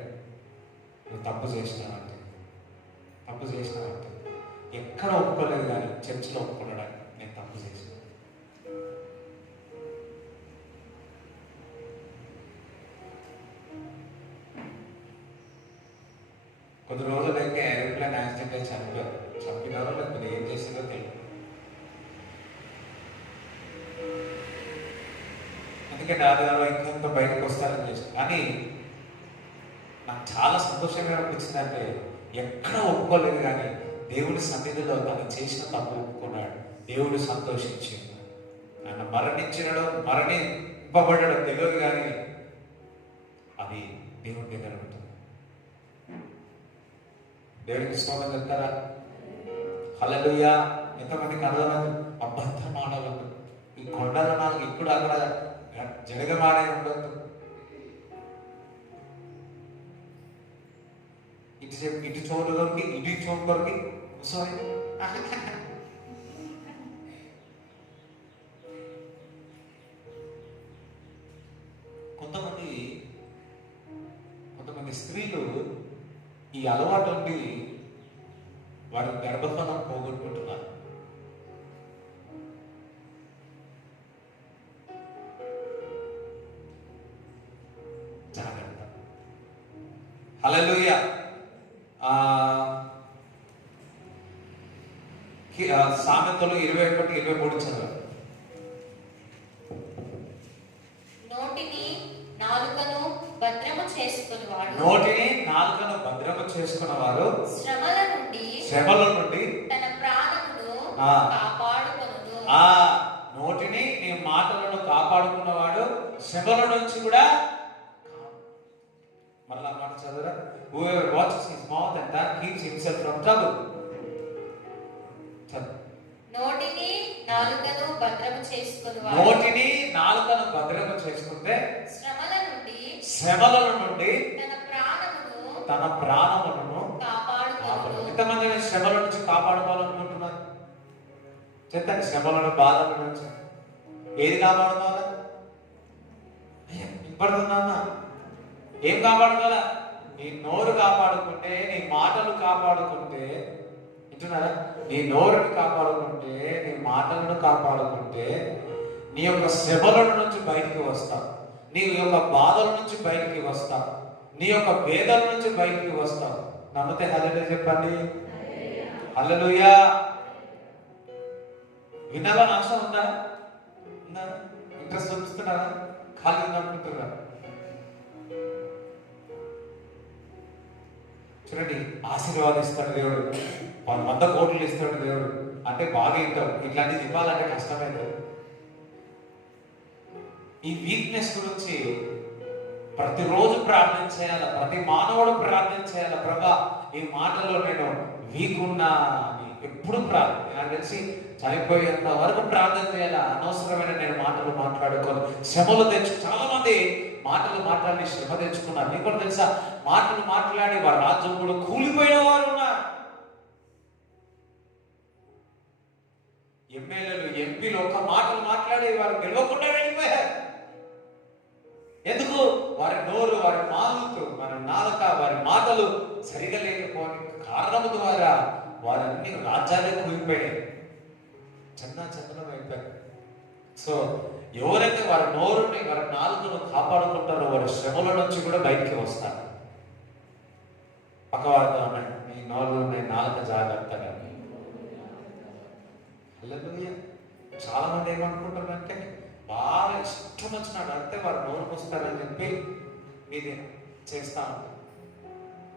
నువ్వు తప్పు చేసినావంటే ఎక్కడ ఒప్పుకోలేదు, కానీ చర్చిలో ఒప్పుకున్నాడు, నేను తప్పు చేసిన. కొద్ది రోజులైతే ఏరోప్లేన్ యాక్సిడెంట్ అయి చంపినారో లేకపోతే ఏం చేసిందో తెలియదు. ఎందుకంటే ఆధారంలో ఇంకొంత బయటకు వస్తారని చేసి. కానీ నాకు చాలా సంతోషంగా అనిపించిందంటే ఎక్కడ ఒప్పుకోలేదు, కానీ దేవుడి సన్నిధిలో తను చేసిన తప్పు ఒప్పుకున్నాడు. దేవుడు సంతోషించాడు. ఆయన మరణింపబడడం తెలియదు, కానీ అది దేవుడి దగ్గర ఉంటుంది. దేవుడికి స్తోత్రం చెప్తారా? హల్లెలూయా. ఎంతమందికి అర్థమైంది? అబద్ధం ఆడవద్దు. ఈ కొండల నాకు ఇప్పుడు అక్కడ జరగమానే ఉండొద్దు. ఇటు చోటు దొరికి ఇటు చోటు దొరికి సారీ కొంతమంది స్త్రీలు ఈ అలవాటు ఉండి వారి గర్భఫలం పోగొట్టుకుంటున్నారు. జాగ్రత్త. హల్లెలూయా. సామెతలు 21:23 చదవండి. నోటిని నాలుకను భద్రము చేసుకున్నవారు శ్రమల నుండి తన ప్రాణమును కాపాడుకొనును. నోటిని నీ మాటలను కాపాడుకున్నవాడు శ్రమల నుంచి కూడా. మళ్ళా మాట చదువురా. Whoever watches his mouth and that keeps himself from trouble. నోటిని నాలుకను భద్రము చేసుకుంటే శ్రమల నుండి తన ప్రాణమును కాపాడుకొనును. ఎంతమంది శ్రమల నుంచి కాపాడుకోవాలనుకుంటున్నారు? చెప్పండి. శ్రమలను, బాధల నుంచి ఏది కాపాడుకోవాలా? ఇప్పడుతున్నా ఏం కాపాడుకోవాలా? నీ నోరు కాపాడుకుంటే, నీ మాటలు కాపాడుకుంటే, వింటున్నారా? నీ నోరుని కాపాడుకుంటే, నీ మాటలను కాపాడుకుంటే నీ యొక్క శ్రమల నుంచి బయటికి వస్తావు. నీ యొక్క బాధల నుంచి బయటికి వస్తావు. నీ యొక్క వేదల నుంచి బయటికి వస్తావు. నమ్మితే హల్లెలూయా చెప్పండి. హల్లెలూయా. వినాలని ఆశ ఉందా? ఇంట్రెస్ట్ చూపిస్తున్నారా? ఖాళీ ఉందనుకుంటున్నారా? చూడండి, ఆశీర్వాదిస్తాడు దేవుడు. 100 కోట్లు ఇస్తాడు దేవుడు. అంటే బాగా ఇంటాం. ఇట్లాంటివి ఇవ్వాలంటే కష్టమైంది. ఈ వీక్నెస్ గురించి ప్రతిరోజు ప్రార్థన చేయాలి, ప్రతి మానవుడు ప్రార్థన చేయాలి. ప్రభా, ఈ మాటలో నేను వీక్ ఉన్నా అని ఎప్పుడు ప్రార్థన, నాకు తెలిసి చనిపోయేంత వరకు ప్రార్థన చేయాలి. అనవసరమైన నేను మాటలు మాట్లాడుకోను, శ్రమలు చాలా మంది మాటలు మాట్లాడి శ్రమ తెచ్చుకున్నారు. నీకు కూడా తెలుసా, మాటలు మాట్లాడి వారి రాజ్యం కూడా కూలిపోయిన వారు ఉన్నారు. ఎమ్మెల్యేలు, ఎంపీలు ఒక మాటలు మాట్లాడి వారు గెలవకుండా వెళ్ళిపోయారు. ఎందుకు? వారి నోరు, వారి నాలుక, వారి మాటలు సరిగా లేకపోవడం కారణం ద్వారా వారన్ని రాజ్యాలే కూలిపోయాయి, చందనం అయిపోయారు. సో ఎవరైతే వారి నోరుని, వారి నాలుకను కాపాడుకుంటారో వారి శ్రమల నుంచి కూడా బయటికి వస్తారు. పక్కవారితో అన్నాడు, నీ నోరు, నీ నాలుక జాగ్రత్తగా. చాలా మంది ఏమనుకుంటారంటే బాగా ఇష్టం వచ్చినాడు అంటే వారు నోరుకు వస్తారని చెప్పి ఇది చేస్తా ఉంటారు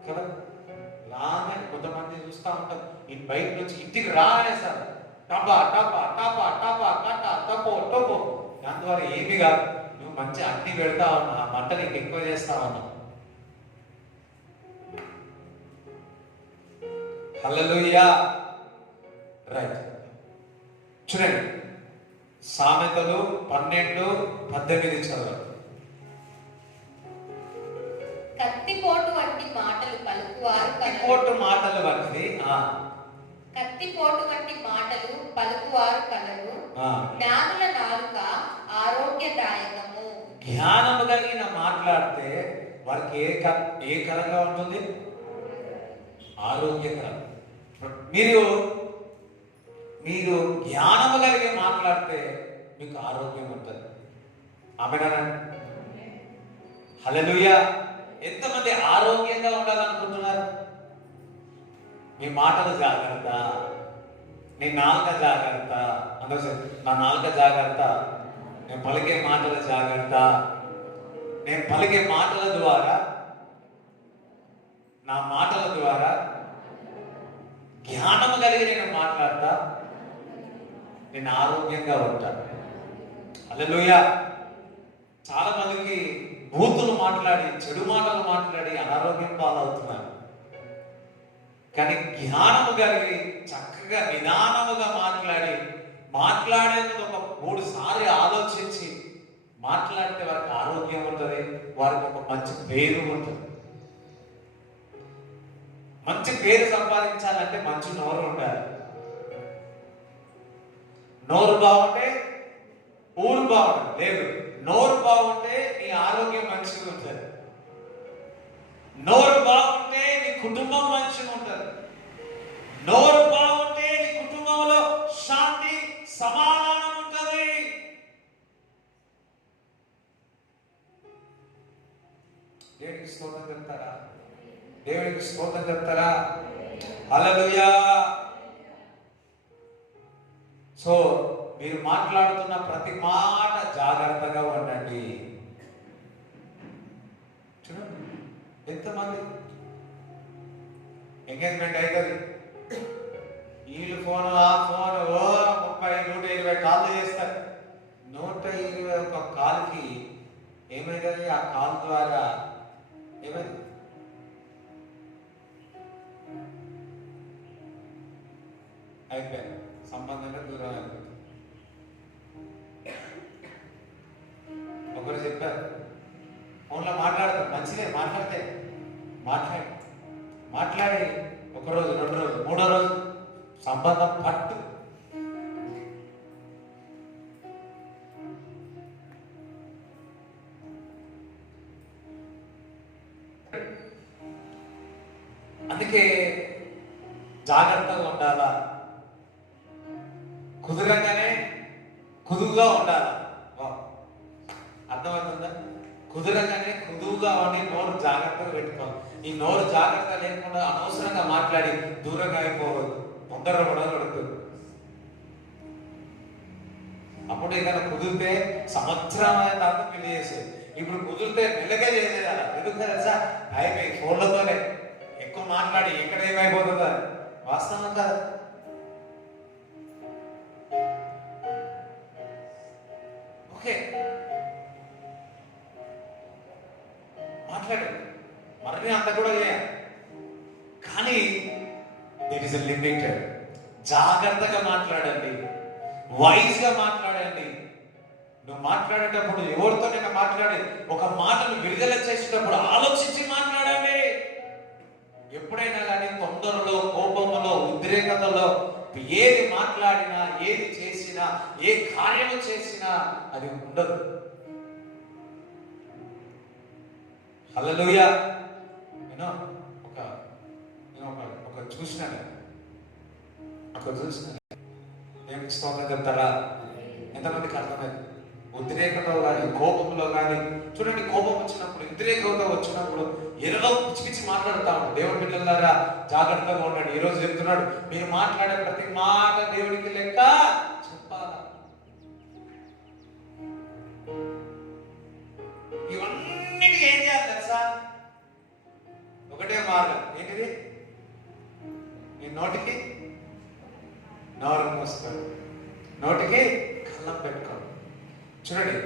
కదా. రాగానే కొంతమంది చూస్తూ ఉంటారు, ఈ బయట నుంచి ఇంటికి రానేసారు, టపా టపా టపా టపా కట్ట టపో టపో. దాని ద్వారా ఏమి కాదు, నువ్వు మంచి అన్ని పెడతా ఉన్నా, ఆ మంట నీకు ఎక్కువ చేస్తా ఉన్నావు. హల్లెలూయా. రైట్, చూడండి సామెతలు 12:18 చదవండి. కత్తిపోటు వంటి మాటలు పలుకువారు కత్తిపోటు మాటలు వంటిది, కత్తిపోటు వంటి మాటలు పలుకువారు కలరు. జ్ఞానుల నాలుక ఆరోగ్యదాయకము. జ్ఞానము కలిగిన మాట్లాడితే వారికి ఏ కరంగా ఉంటుంది? ఆరోగ్యకరం. మీరు జ్ఞానము కలిగి మాట్లాడితే మీకు ఆరోగ్యం ఉంటుంది. ఆమేనండి. హల్లెలూయా. ఎంతమంది ఆరోగ్యంగా ఉండాలనుకుంటున్నారు? మీ మాటలు జాగ్రత్త, నీ నాలుక జాగ్రత్త. అందుకే నా నాలుక జాగ్రత్త, నేను పలికే మాటల జాగ్రత్త. నేను పలికే మాటల ద్వారా, నా మాటల ద్వారా జ్ఞానము కలిగి నేను మాట్లాడతా, నేను ఆరోగ్యంగా ఉంటాను. హల్లెలూయా. చాలా మందికి బూతులు మాట్లాడి, చెడు మాటలు మాట్లాడి అనారోగ్యం పాలవుతున్నారు. కానీ జ్ఞానము కలిగి చక్కగా నిదానముగా మాట్లాడేందుకు ఒక 3 సార్లు ఆలోచించి మాట్లాడితే వారికి ఆరోగ్యం ఉంటుంది, వారికి ఒక మంచి పేరు ఉంటుంది. మంచి పేరు సంపాదించాలంటే మంచి నోరు ఉండాలి. నోరు బాగుంటే ఊరు బాగుంటుంది. లేదు, నోరు బాగుంటే నీ ఆరోగ్యం మంచిగా ఉంటుంది, నోరు బాగుంటే నీ కుటుంబం మంచిగా ఉంటుంది, నోరు బాగుంటే నీ కుటుంబంలో శాంతి సమాధానం ఉంటుంది. దేవునికి స్తోత్రం చెప్తారా? దేవునికి స్తోత్రం చెప్తారా? హల్లెలూయా. సో మీరు మాట్లాడుతున్న ప్రతి మాట జాగ్రత్తగా ఉండండి. చూడండి ఎంతమంది ఎంగేజ్మెంట్ అవుతుంది, వీళ్ళు ఫోన్ ఆ ఫోన్ 30-120 కాళ్ళు చేస్తారు. 121 కాలుకి ఏమైంది? ఆ కాల్ ద్వారా ఏమైంది? అయిపోయింది, సంబంధంగా దూరం అయిపోయింది. ఒకరు చెప్పారు, ఫోన్లో మాట్లాడతారు, మంచిదే మాట్లాడితే మాట్లాడి 1 రోజు 2 రోజు 3వ రోజు సంబంధం పట్టు. అందుకే జాగ్రత్తగా ఉండాలా, కుదురంగానే కుదువుగా ఉండాలి. అర్థమవుతుందా? కుదురంగానే కుదువుగా ఉండి నోరు జాగ్రత్తగా పెట్టుకోవాలి. ఈ నోరు జాగ్రత్త లేకుండా అనవసరంగా మాట్లాడి దూరంగా అయిపోవద్దు, తొందరగా పడకూడదు. అప్పుడు ఏదైనా కుదిరితే సంవత్సరం తర్వాత పెళ్లి చేసేది, ఇప్పుడు కుదిరితే మెల్లగా చేసేయాలి. ఎందుకు తెలుసా? అయిపోయి ఫోన్లతోనే ఎక్కువ మాట్లాడి ఎక్కడ ఏమైపోతుందా? వాస్తవం కదా. ఓకే, మాట్లాడాడు, మరి అంత కూడా కానీ దేర్ ఇస్ ఎ లిమిటెడ్. జాగ్రత్తగా మాట్లాడండి, వైజ్ గా మాట్లాడండి. నువ్వు మాట్లాడేటప్పుడు ఎవరితోనైనా మాట్లాడి ఒక మాటను విడుదల చేసేటప్పుడు ఆలోచించి మాట్లాడండి. ఎప్పుడైనా కానీ తొందరలో, కోపంలో, ఉద్రేకతలో ఏది మాట్లాడినా, ఏది చేసినా, ఏ కార్యము చేసినా అది ఉండదు. హల్లెలూయా. నేను ఒక చూసినాను, దేవునికి స్తోత్రం చెప్తారా? ఎంతమందికి అర్థమైంది? ఉద్రేకతో కానీ, కోపంలో కానీ, చూడండి, కోపం వచ్చినప్పుడు, ఉద్రేకంతో వచ్చినప్పుడు ఏదో పిచ్చి పిచ్చి మాట్లాడుతూ ఉంటాడు. దేవుడి బిడ్డలారా జాగ్రత్తగా ఉండండి. ఈ రోజు చెప్తున్నాడు, మీరు మాట్లాడే ప్రతి మాట దేవుడికి లెక్క చెప్పాలా. ఇవన్నిటికీ ఏం చేయాలి తెలుసా? ఒకటే మార్గం. ఏంటిది? నీ నోటికి నోరు మూసుకోండి, నోటికి కళ్ళం పెట్టుకోండి. చూడండి,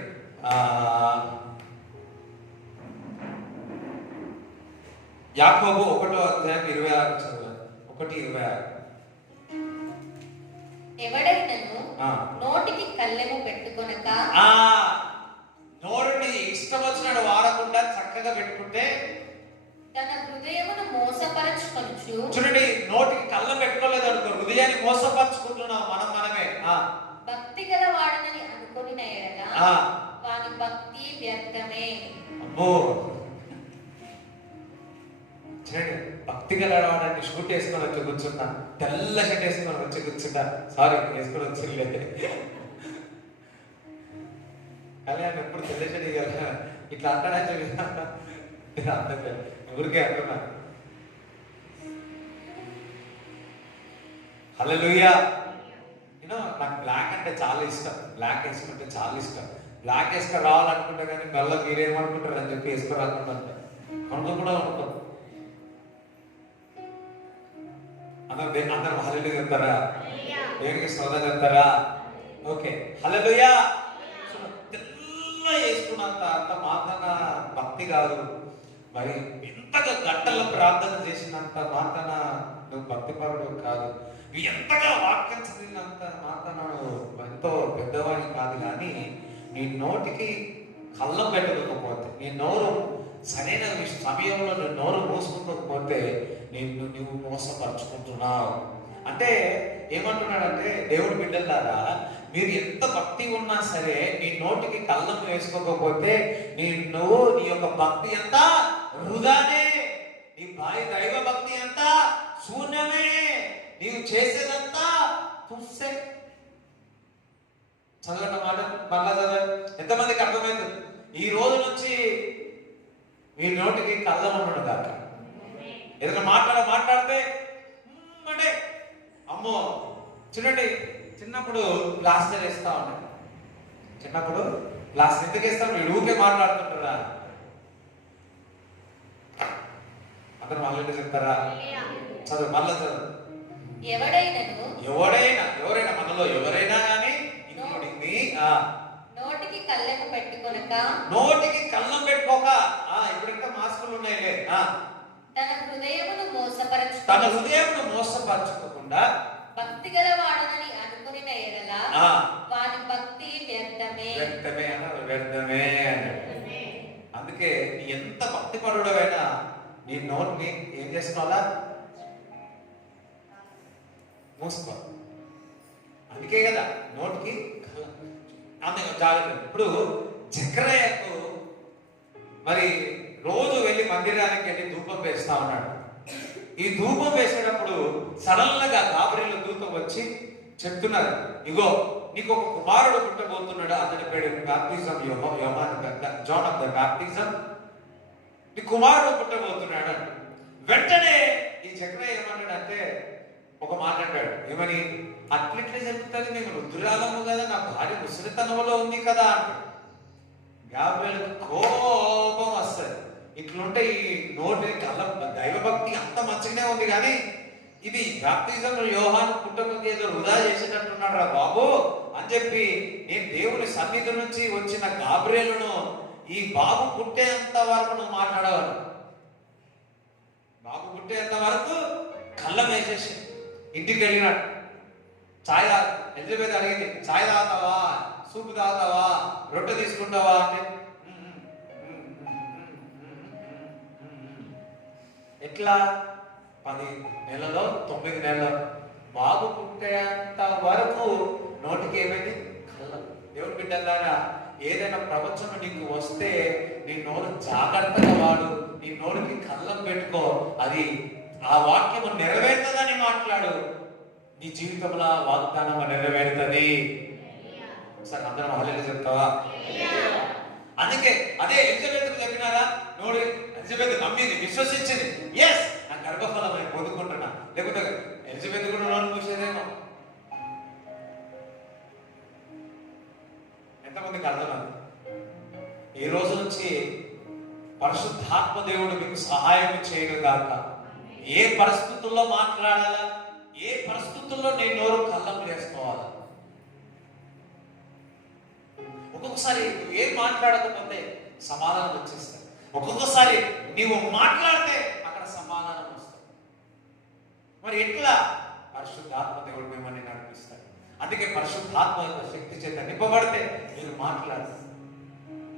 యాకోబు 1:26 చదవండి. 1:26. ఎవడైనను నోటికి కళ్ళెము పెట్టుకొనక, నోరుని ఇష్టం వచ్చినట్టు వాడకుండా చక్కగా పెట్టుకుంటే తన హృదయమును మోసపరచుకొనుచు. చూడండి, నోటికి కళ్ళం పెట్టుకోలేదు అనుకో, హృదయాన్ని మోసపరుచుకుంటున్నాం మనమే. భక్తి గల వాడనని అనుకొని ఎడల వాని భక్తి వ్యర్థమే. అబ్బో, చూడండి, భక్తి గలవాడని షూట్ వేసుకొని వచ్చి కూర్చుంటా, తెల్ల షర్ట్ వేసుకొని వచ్చి కూర్చుంటా. సారీ, వేసుకొని వచ్చిలేదు. కళ్యాణ్ ఎప్పుడు తెల్ల షర్ట్ ఇట్లా అంటాడా చెప్పి అర్థం ఊరికే అంటున్నా. హల్లెలూయా. నాకు బ్లాక్ అంటే చాలా ఇష్టం, బ్లాక్ వేసుకుంటే చాలా ఇష్టం. బ్లాక్ వేసుకొని రావాలనుకుంటే కానీ మళ్ళీ మీరేమనుకుంటారు అని చెప్పి వేసుకోరాకుండా కొనుక్కో కూడా అనుకో. అందరు హల్లెలూయా చెప్తారా? దేవునికి స్తోత్రం చెప్తారా? ఓకే, హల్లెలూయా. తెల్ల వేసుకున్నంత అంత మాత్రాన భక్తి కాదు. మరి ఎంతగా గంటల్లో ప్రార్థన చేసినంత మాత్రాన నువ్వు భక్తిపరుడు కాదు. ఎంతగా వాక్యం చదివినంత మాత్రాన ఎంతో పెద్దవాడిని కాదు. కానీ నీ నోటికి కళ్ళం పెట్టకపోతే, నీ నోరు సరైన సమయంలో నువ్వు నోరు మూసుకుంటకపోతే నువ్వు మోసపరుచుకుంటున్నావు. అంటే ఏమంటున్నాడంటే, దేవుడి బిడ్డలారా, మీరు ఎంత భక్తి ఉన్నా సరే నీ నోటికి కళ్ళం వేసుకోకపోతే నీ యొక్క భక్తి అంతా వృధానే. నీ దైవ భక్తి అంతా శూన్యమే. నీవు చేసేదంతా తుస్సే. చదవండి మాట, మళ్ళా చదవండి. ఎంతమందికి అర్థమైంది? ఈ రోజు నుంచి మీ నోటికి కళ్ళం ఉండడు కాక. ఏదైనా మాట్లాడితే అంటే అమ్మో. చూడండి, చిన్నప్పుడు ప్లాస్టర్ వేస్తా ఉన్నాడు. చిన్నప్పుడు ప్లాస్టర్ ఎందుకు వేస్తాం? వీడు ఊరికే మాట్లాడుతుంటారా? అందరూ మళ్ళీ చెప్తారా? చదువు, మళ్ళా చదువు. ఎవరైనా మనలో ఎవరైనా కానీ నోటికి కళ్ళెము పెట్టుకొనక, నోటికి కళ్ళం పెట్టుకోక, ఇప్పుడంటే మాస్కులు ఉన్నాయిలే, తన హృదయమును మోసపరచుకోకుండా భక్తి గల వాడనని అనుకుని ఎడల వాని భక్తి వ్యర్థమే. వ్యర్థమే అన్నాడు. అందుకే నీ ఎంత భక్తిపరుడవైనా నీ నోటిని ఏం చేసుకోవాలా? మూసుకో. అందుకే కదా నోటికి జాగ్రత్త. ఇప్పుడు జకర్యాకు మరి రోజు వెళ్ళి మందిరానికి వెళ్ళి ధూపం వేస్తా ఉన్నాడు. ఈ ధూపం వేసేటప్పుడు సడన్ గా గాబ్రియలు దూత వచ్చి చెప్తున్నారు, ఇగో నీకు ఒక కుమారుడు పుట్టబోతున్నాడు, అతని పేరు baptism John of the baptism. నీ కుమారుడు పుట్టబోతున్నాడు. వెంటనే ఈ జకర్యా ఏమన్నాడంటే ఒక మాట అంటాడు. ఏమని? అట్లెట్లే చెప్తుంది, మేము రుద్రాలము కదా, నా భార్య ముసలితనంలో ఉంది కదా అంటాడు. గాబ్రియలు కోపం వస్తుంది. ఇట్లుంటే ఈ నోటిని కళ్ళ దైవభక్తి అంత మంచిగానే ఉంది, కానీ ఇది బాప్తిజం యోహాను పుట్టక ఏదో వృధా చేసేటట్టున్నాడు రా బాబు అని చెప్పి నేను దేవుని సన్నిధి నుంచి వచ్చిన గాబ్రియలును ఈ బాబు పుట్టేంత వరకు నువ్వు మాట్లాడేవాడు. బాబు పుట్టేంత వరకు కళ్ళం వేసేసి ఇంటికి వెళ్ళినాడు. ఛాయ్ ఎలిజబెత్ అడిగింది, ఛాయ్ తాగుతావా, సూప్ తాగుతావా, రొట్టె తీసుకుంటావా అంటే ఎట్లా 10 నెలలో 9 నెలలు బాబు పుట్టేంత వరకు నోటికి ఏమైంది? కళ్ళం. దేవుని బిడ్డలారా, ఏదైనా ప్రపంచం నీకు వస్తే నీ నోరు జాగ్రత్తగా వాడు, నీ నోరుకి కళ్ళం పెట్టుకో. అది ఆ వాక్యము నెరవేరుతుందని మాట్లాడు, నీ జీవితంలో వాగ్దానం నెరవేరుతుంది. ఒకసారి అందరం హల్లెలూయా చెప్తావా? అందుకే అదే ఎలిజబెత్ చెప్పినారా, నోడు ఎలిజబెత్ నమ్మింది, విశ్వసించింది. ఎస్, నా గర్భఫలం నేను పొందుకుంటున్నా. లేకపోతే ఎలిజబెత్ కూడా నోరు మూసేదేమో. ఎంతమందికి అర్థమైంది? ఈ రోజు నుంచి పరిశుద్ధాత్మ దేవుడు మీకు సహాయం చేయను గాక. ఏ పరిస్థితుల్లో మాట్లాడాలా, ఏ పరిస్థితుల్లో నీ నోరు కళ్ళం వేసుకోవాలా. ఒక్కొక్కసారి నువ్వు ఏం మాట్లాడకపోతే సమాధానం వచ్చేస్తాయి. ఒక్కొక్కసారి నీవు మాట్లాడితే అక్కడ సమాధానం వస్తుంది. మరి ఎట్లా? పరిశుద్ధాత్మ దేవుడు మిమ్మల్ని నడిపిస్తాడు. అందుకే పరిశుద్ధాత్మ యొక్క శక్తి చేత నింపబడితే మీరు మాట్లాడతారు.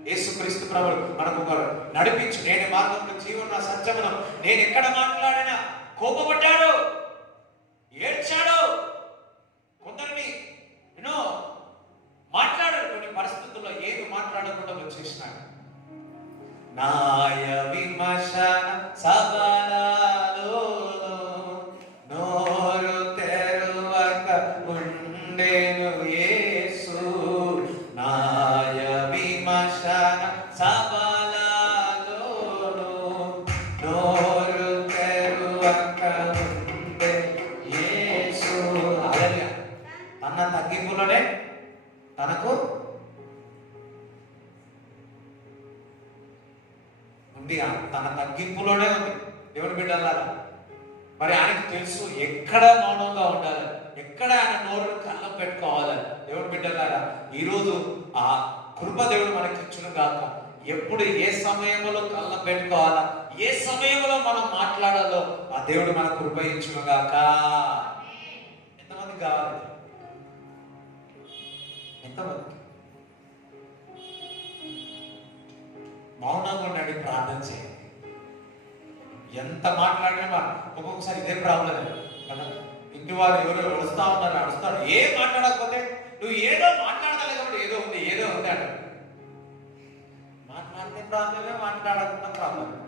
యేసుక్రీస్తు ప్రభువు మనకు నడిపించు, నేను మార్గంలో జీవన సత్యమును, నేను ఎక్కడ మాట్లాడినా కోపపడ్డాడు, ఏడ్చాడు, కొందరిని మాట్లాడాడు. కొన్ని పరిస్థితుల్లో ఏది మాట్లాడకుండా వచ్చేసినాడు. నాయ విమర్శన సబలలో నోరు తెరువక ఉండెను యేసు. నాయ విమర్శన సబలలో నోరు తెరువక ఉండే యేసు. హల్లెలూయా. తన తగ్గింపులోనే తనకు ఉంది, తన తగ్గింపులోనే ఉంది. దేవుని బిడ్డలారా, మరి ఆయనకు తెలుసు ఎక్కడ మౌనంగా ఉండాలి, ఎక్కడ ఆయన నోరుని కళ్ళం పెట్టుకోవాలి. దేవుని బిడ్డలారా, ఈరోజు ఆ కృప దేవుడు మనకి ఇచ్చును గాక. ఎప్పుడు ఏ సమయంలో కళ్ళం పెట్టుకోవాలా, ఏ సమయంలో మనం మాట్లాడాలో ఆ దేవుడు మనకు కృప ఇచ్చును గాక. ఎంతమంది కావాలి? ఎంతమంది? మౌనంగా ఉండండి, ప్రార్థన చేయండి. ఎంత మాట్లాడినా ఒక్కొక్కసారి ఇదే ప్రాబ్లం కదా. ఇంటి వారు ఎవరో వస్తా ఉన్నారు, అడుస్తారు. ఏం మాట్లాడకపోతే నువ్వు ఏదో మాట్లాడగలవు కాబట్టి ఏదో ఉంది అంట. మాట్లాడితే ప్రాబ్లమే, మాట్లాడకుండా ప్రాబ్లమే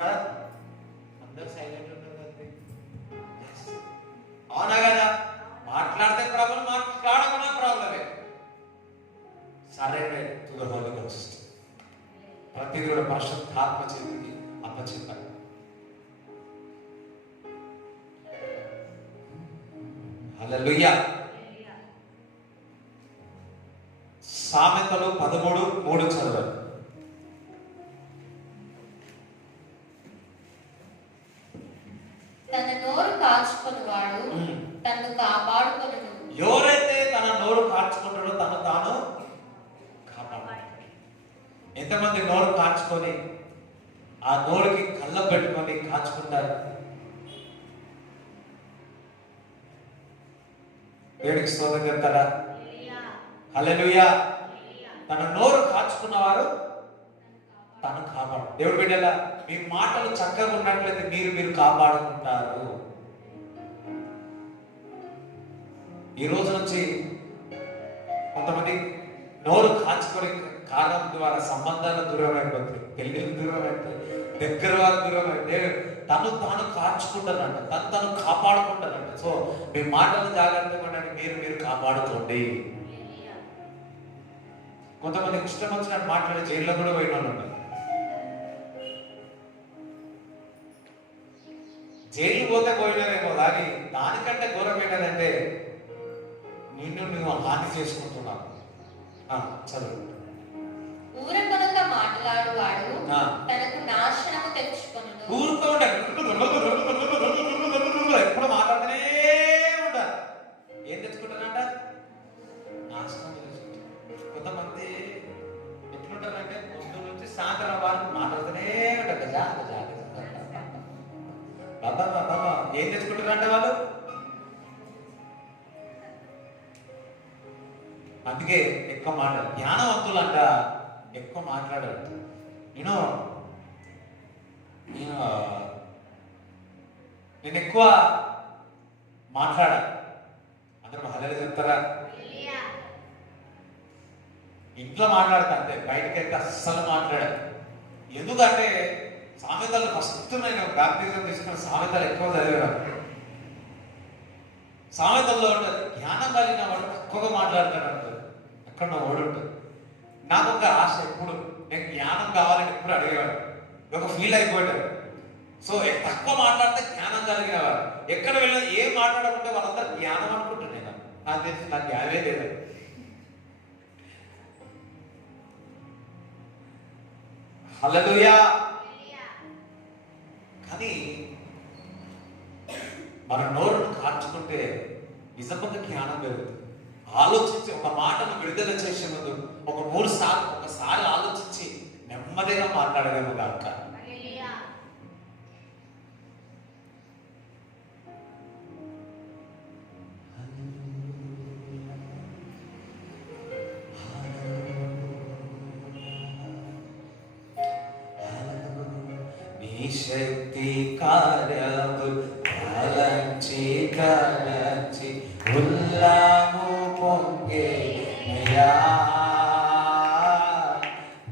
కదా. అందరూ సైలెంట్ ఉంటారు కదా. అవునా కదా? మాట్లాడితే ప్రాబ్లం, మాట్లాడకుండా ప్రాబ్లమే. Surrender to the holy ghost. ప్రతిదీ కూడా పరిశుద్ధాత్మ చేతికి అప్పచెప్పాలి. హల్లెలూయా. సామెతలు 13:3 చదవండి. తన నోరు కాచుకున్నవాడు తన్ను కాపాడుకొనును. ఎవరైతే తన నోరు కాచుకుంటాడో తను తాను కాపాడుకుంటాడు. ఎంతమంది నోరు కాచుకొని ఆ నోరుకి కళ్ళం పెట్టుకొని కాచుకుంటారు? వేడికి స్తోత్రం చెప్తారా? హల్లెలూయా. తన నోరు కాచుకున్నవారు తను కాపాడు. దేవుడు బిడ్డలా, మీ మాటలు చక్కగా ఉన్నట్లయితే మీరు కాపాడుకుంటారు. ఈ రోజు నుంచి కొంతమంది నోరు కాచుకొని కారణం ద్వారా సంబంధాలు దూరం అయిపోతాయి, పెళ్లిళ్ళు దూరం అయిపోతాయి, దగ్గర వారు దూరం అయితే తాను కాచుకుంటారంట, తను కాపాడుకుంటారంట. సో మీ మాటలు జాగ్రత్తగా ఉండండి, మీరు కాపాడుకోండి. కొంతమంది ఇష్టం వచ్చినట్టు మాట్లాడి జైల్లో కూడా పోయిన వాళ్ళు ఉన్నారు. జైలు పోతే పోయినారేమో, కానీ దానికంటే ఘోరం ఏంటంటే నిన్ను నువ్వు హాని చేసుకుంటున్నావు. చదువు. ఊరకొనక మాట్లాడువాడు తనకు నాశనము తెచ్చుకొనును. ఊరుతూ ఉంటాడు, ఎప్పుడు మాట్లాడుతూనే ఉంటారు. ఏం తెచ్చుకుంటానంట? నాశనం తెచ్చుకుంటారు. అందుకే ఎక్కువ మాట్లాడు. జ్ఞానవంతులు అంట ఎక్కువ మాట్లాడారు. నేను ఎక్కువ మాట్లాడా. అందరూ హల్లెలూయా చెప్తారా? ఇంట్లో మాట్లాడతా అంతే, బయటకి వెళ్తే అస్సలు మాట్లాడా. ఎందుకంటే సామెతలు ఫస్ట్ నేను బాప్తిజం తీసుకున్న సామెతలు ఎక్కువ చదివాను. సామెతల్లో ఉంటుంది జ్ఞానం కలిగిన వాడు తక్కువగా మాట్లాడతాడు అంటారు. అక్కడ నా ఓడి ఉంటుంది. నాకు ఒక ఆశ, ఎప్పుడు నేను జ్ఞానం కావాలని ఎప్పుడు అడిగేవాడు, ఒక ఫీల్ అయిపోయాడు. సో తక్కువ మాట్లాడితే జ్ఞానం కలిగిన వాడు. ఎక్కడ వెళ్ళినా ఏం మాట్లాడకుంటే వాళ్ళందరూ జ్ఞానం అనుకుంటున్నాను. నాకు తెలిసి నాకు జ్ఞానమే లేదు. హల్లెలూయా. కానీ మన నోరును కార్చుకుంటే నిజంగా జ్ఞానం పెరుగుతుంది. ఆలోచించి ఒక మాటను విడుదల చేసే ముందు ఒకసారి ఆలోచించి నెమ్మదిగా మాట్లాడలేము కాక. నీ శక్తి కార్యము తలంచి తలంచి ఉల్లాము పొంగేనయ్యా.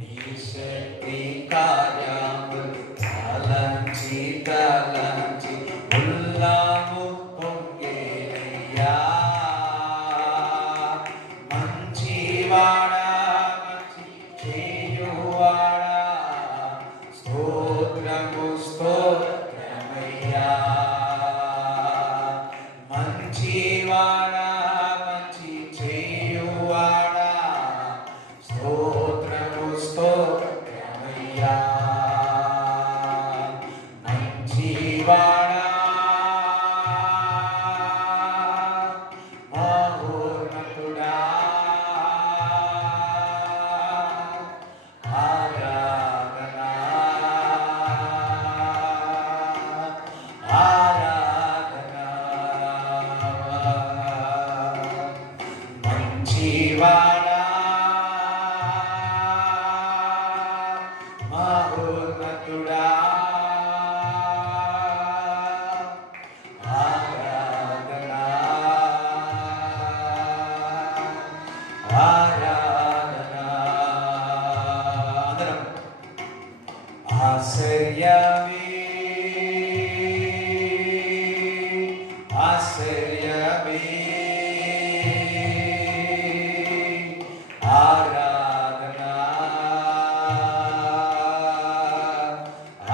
నీ శక్తి కార్యము తలంచి తలంచి ఉల్లాము పొంగేనయ్యా. మంచివాడా మంచి చేయువాడా స్తోత్రము స్తోత్రమయ్యా. మంచివాడా మంచి చేయువాడా స్తోత్రము స్తోత్రమయ్యా. మంచివాడా మహోన్నతుడా ఆరాధనా ఆరాధనా. మంచివాడా మహోన్నతుడా ఆరాధనా ఆరాధనా. అందరం ఆశ్చర్యమే ఆశ్చర్యమే ఆరాధనా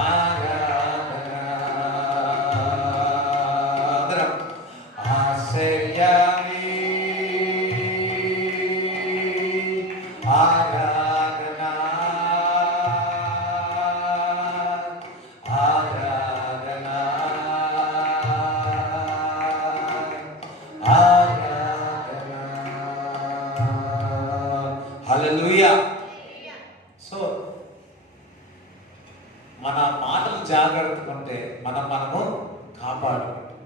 ఆరాధనా. అందరం ఆశ్చర్యమే ఆరాధనా ఆరాధనా ఆరాధనా. హల్లెలూయా. సో మన మాటలు జాగ్రత్తగా ఉంటే మనము కాపాడుకుంటాం.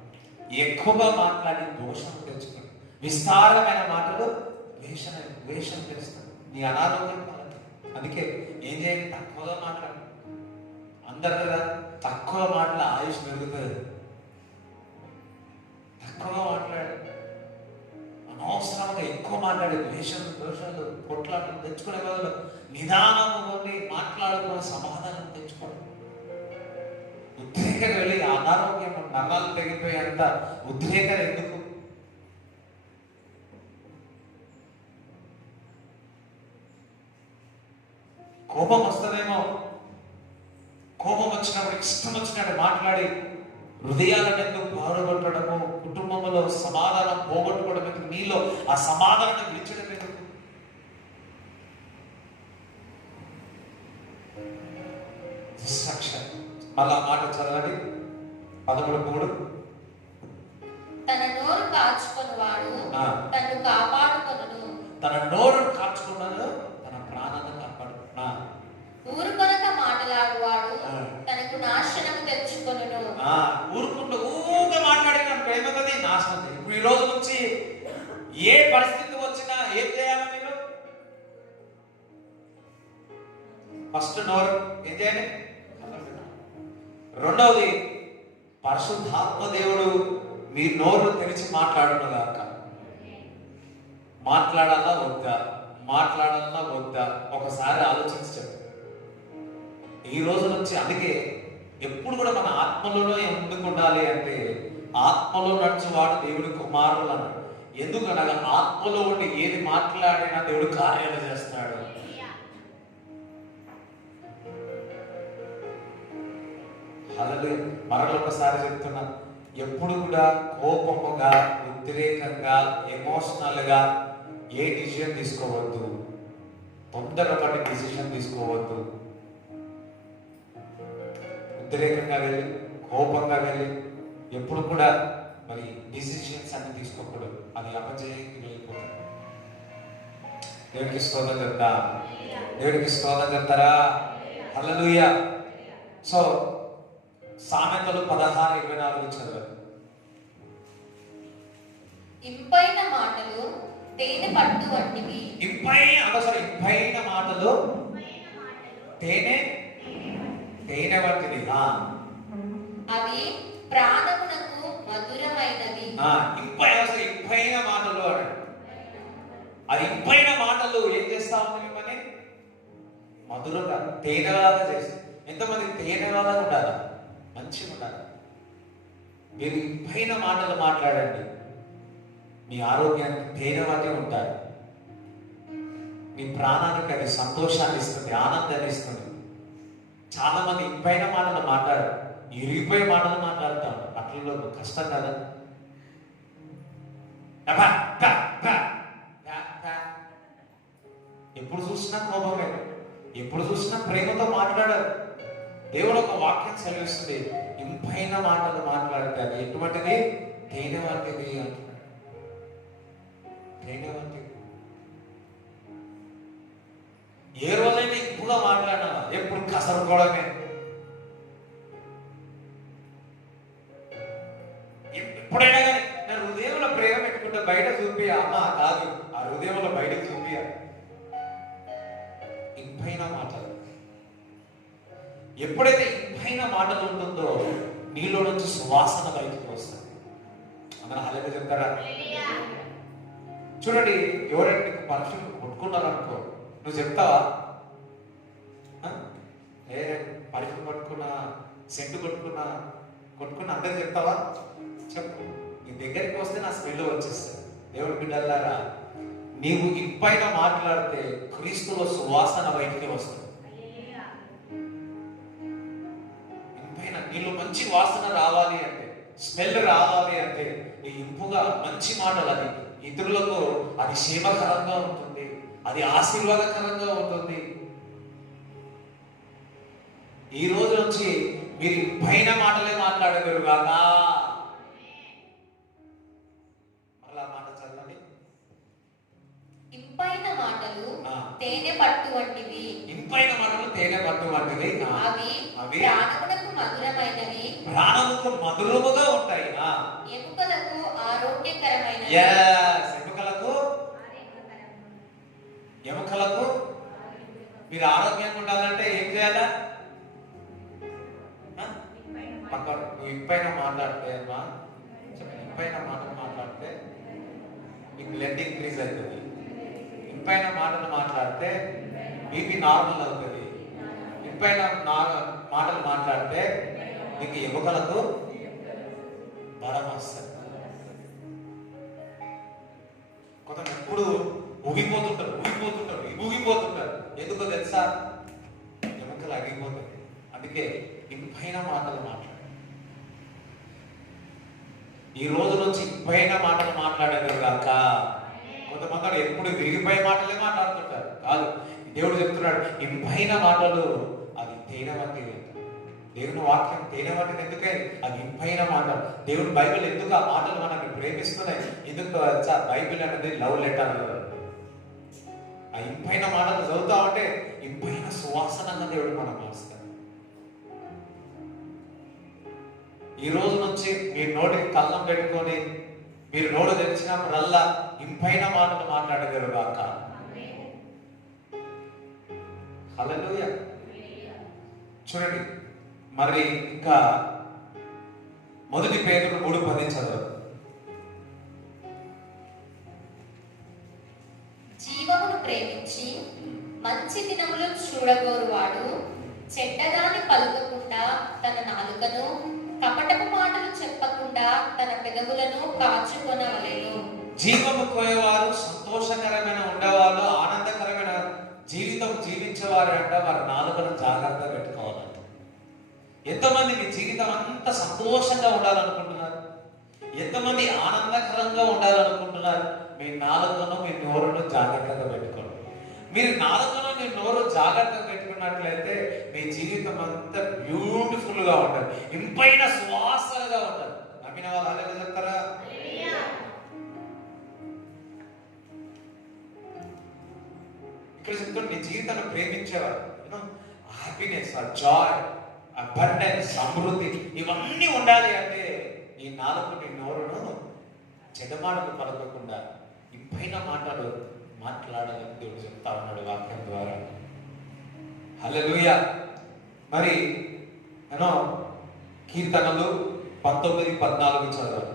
ఎక్కువగా మాట్లాడి దోషం తెచ్చుకుంటాం. విస్తారమైన మాటలు ద్వేషం తెస్తాం. నీ అనారోగ్యం కలదు. అందుకే ఏం చేయాలి? తక్కువగా మాట్లాడు. అందరు కదా తక్కువ మాటల ఆయుష్ పెరుగుతుంది. తక్కువగా మాట్లాడు. అనవసరంగా ఎక్కువ మాట్లాడే దోషాలు కొట్లాటలు తెచ్చుకునే బదులు నిదానము కొన్ని మాట్లాడుకుని సమాధానం తెచ్చుకోండి. ఉద్రేకం వెళ్ళి అనారోగ్యం నరాలు తెగిపోయేంత ఉద్రేకం ఎందుకు? కోపం వస్తుందేమో. కోపం వచ్చినప్పుడు ఇష్టం వచ్చినట్టు మాట్లాడి హృదయాలను ఎందుకు బాధపడటము, కుటుంబంలో సమాధానం పోగొట్టుకోవడం ఎందుకు, నీలో ఆ సమాధానాన్ని విడిచడం ఎందుకు? డిస్ట్రాక్షన్. మళ్ళా మాట చదవండి 13:3. తన నోరు కాచుకొనువాడు తన్ను కాపాడుకొనును. తన నోరును కాచుకున్నాడు తన ప్రాణాన్ని కాపాడుకున్నా. ఊరుకొనక మాట్లాడువాడు తనకు నాశనము తెచ్చుకొనును. ఊరుకుంటూ ఊగా మాట్లాడిన ప్రేమగది నాశనం. ఇప్పుడు ఈ రోజు నుంచి ఏ పరిస్థితి వచ్చినా ఏం చేయాలి మీరు? ఫస్ట్ నోరు ఏం చేయాలి? రెండవది, పరిశుద్ధాత్మ దేవుడు మీ నోరు తెరిచి మాట్లాడును గాక. మాట్లాడాలా వద్దా? మాట్లాడాలా వద్దా? ఒకసారి ఆలోచించి చెప్పు. ఈ రోజు నుంచి అందుకే ఎప్పుడు కూడా మన ఆత్మలోనే ఎందుకు ఉండాలి అంటే, ఆత్మలో నడుచువాడు దేవుడి కుమారులు అన్నాడు. ఎందుకనగా ఆత్మలో ఉండి ఏది మాట్లాడినా దేవుడు కార్యాలు చేస్తాడు. హల్లెలూయా. మరొకసారి చెప్తున్నా, ఎప్పుడు కూడా కోపముగా, ఉద్రేకంగా, ఎమోషనల్ గా ఏ డిసిజన్ తీసుకోవద్దు. తొందరపడి డిసిజన్ తీసుకోవద్దు. ఉద్రేకంగా వెళ్ళి, కోపంగా వెళ్ళి ఎప్పుడు కూడా మరి డిసిషన్స్ అన్ని తీసుకోకూడదు. అది అపజయానికి వెళ్ళిపోతుంది. దేవుడికి స్తోత్రం చెప్తా. దేవుడికి స్తోత్రం చెప్తారా? హల్లెలూయా. సో సామెతలు 16:24 చదవండి. ఇంపైన మాటలు తేనె పట్టు వంటివి. ఇంపైన మాటలు తేనె వంటివి. అవి ప్రాణమునకు మధురమైనవి. ఇంపైన మాటలు అని అది ఇంపైన మాటలు ఏం చేస్తా ఉంది? మిమ్మల్ని మధురంగా, తేనెలాగా చేస్తుంది. ఎంతమంది తేనెలాగా ఉండాలా? మంచిగా ఉండాలి. మీరు ఇంపైన మాటలు మాట్లాడండి. మీ ఆరోగ్యానికి తేనెవాటి ఉంటారు. మీ ప్రాణానికి అది సంతోషాన్ని ఇస్తుంది, ఆనందాన్ని ఇస్తుంది. చాలా మంది ఇంపైన మాటలు మాట్లాడారు, ఇరిగిపోయే మాటలు మాట్లాడతాం. అట్లలో కష్టం కదా. ఎప్పుడు చూసినా కోపమే, ఎప్పుడు చూసినా ప్రేమతో మాట్లాడారు. దేవుడు ఒక వాక్యం సెలవిస్తుంది, ఇంపైన మాటలు మాట్లాడితే అది ఎటువంటిది? తేనె వంటిది అంటున్నాడు. తేనె వంటిది. ఏ రోజైనా ఇంపుగా మాట్లాడినా ఎప్పుడు కసరుకోవడమే. ఎప్పుడైనా కానీ నా హృదయంలో ప్రేమ పెట్టుకుంటే బయట చూపి అమ్మ కాదు, ఆ హృదయంలో బయట చూపి. ఇంపైన మాటలు. ఎప్పుడైతే ఇంపైన మాటలు ఉంటుందో నీలో నుంచి సువాసన బయటకు వస్తుంది. అందరూ హల్లెలూయా చెప్తారా? చూడండి, ఎవరైనా నీకు పర్ఫ్యూమ్ కొట్టుకున్నారనుకో, నువ్వు చెప్తావా? ఏ పర్ఫ్యూమ్ కొట్టుకున్నా, సెంటు కొట్టుకున్నా అందరికి చెప్తావా? చెప్పు. నీ దగ్గరికి వస్తే నా స్మెల్ వచ్చేస్తుంది. దేవుడి బిడ్డలారా, నీవు ఇంపైన మాట్లాడితే క్రీస్తులో సువాసన బయటికి వస్తుంది. ఇంపైన నీలో మంచి వాసన రావాలి అంటే, స్మెల్ రావాలి అంటే, నీ ఇంపుగా మంచి మాటలు, అది ఇతరులకు అది క్షేమకరంగా ఉంటుంది, అది ఆశీర్వాదకరంగా ఉంటుంది. ఈ రోజు నుంచి మీరు ఇంపైన మాటలే మాట్లాడగలరు కాదా? అలా మాట చదవండి. ఇంపైన మాటలు తేనె పట్టు వంటివి. ఇంపైన మాటలు తేనె పట్టు వంటివి. అవి ప్రాణమునకు మధురమైనవి. ప్రాణముకు మధురముగా ఉంటాయి. ఎముకలకు ఆరోగ్యకరమైనవి. ఎముకలకు మీరు ఆరోగ్యంగా ఉండాలంటే ఏం చేయాలా? నువ్వు ఇంపైన మాట్లాడితే అమ్మా, ఇంపైన మాటలు మాట్లాడితే మీ బ్లడ్ ఇంక్రీజ్ అవుతుంది. ఇంపైన మాటలు మాట్లాడితే బీపీ నార్మల్ అవుతుంది. ఇంపైన మాటలు మాట్లాడితే నీకు ఎముకలకు బలం వస్తుంది. కొంత ఎప్పుడు ఊగిపోతుంటారు. ఎందుకో తెలుసా? ఎముకలు అగిపోతుంది. అందుకే ఇంపైన మాటలు మాట్లాడారు. ఈ రోజు నుంచి ఇంపైన మాటలు మాట్లాడేది కాక, కొంతమంది ఎప్పుడు విరిగిపోయే మాటలే మాట్లాడుతుంటారు. కాదు, దేవుడు చెప్తున్నాడు ఇంపైన మాటలు అది తేనె వంటిది. దేవుని వాక్యం తేనె వంటిది. ఎందుకే అది ఇంపైన మాటలు. దేవుడు బైబిల్ ఎందుకు ఆ మాటలు మనల్ని ప్రేమిస్తున్నాయి? ఎందుకు బైబిల్ అనేది లవ్ లెటర్. ఆ ఇంపైన మాటలు చదువుతా ఉంటే ఇంపైన సువాసనంగా దేవుడు మనం మారుస్తాడు. ఈ రోజు నుంచి మీ నోటికి కళ్ళం పెట్టుకొని మీరు నోరు తెరిచినప్పుడల్లా ఇంపైన మాటలు మాట్లాడగలగాక. హల్లెలూయా. చూడండి మరి ఇంకా 1 పేతురు 3:10 చదవండి. జీవమును ప్రేమించి మంచి దినములు చూడగోరువాడు చెడ్డదాన్ని పలుకకుండా తన నాలుకను, కపటపు మాటలు చెప్పకుండా తన పెదవులను కాచుకొనవలెను. జీవము కోయేవారు, సంతోషకరమైన ఉండేవాళ్ళు, ఆనందకరమైన జీవితం జీవించేవారు అంట వారి నాలుకను జాగ్రత్తగా పెట్టుకోవాలంట. ఎంతమంది మీ జీవితం అంతా సంతోషంగా ఉండాలనుకుంటున్నారు? ఎంతమంది ఆనందకరంగా ఉండాలనుకుంటున్నారు? మీ నాలుకను మీ నోరును జాగ్రత్తగా పెట్టుకోండి. మీరు నాలుకను మీ నోరు జాగ్రత్తగా పెట్టుకున్నట్లయితే మీ జీవితం అంతా బ్యూటిఫుల్ గా ఉంటుంది, ఇంపైన సువాసనగా ఉంటుంది. నమ్మిన వాళ్ళు అలాగే చెప్తారా? ఇక్కడ చెప్తాను, నీ జీవితాన్ని ప్రేమించేవారు, హ్యాపీనెస్, జాయ్, అబండెన్స్, సమృద్ధి ఇవన్నీ ఉండాలి అంటే ఈ నాలుగు నీ నోరును చెడ్డమాటలు పలకకుండా ఇంపైన మాటలు మాట్లాడాలని దేవుడు చెప్తా ఉన్నాడు వాక్యం ద్వారా. హల్లెలూయా. మరి కీర్తనలు 19:14 చదవాలి.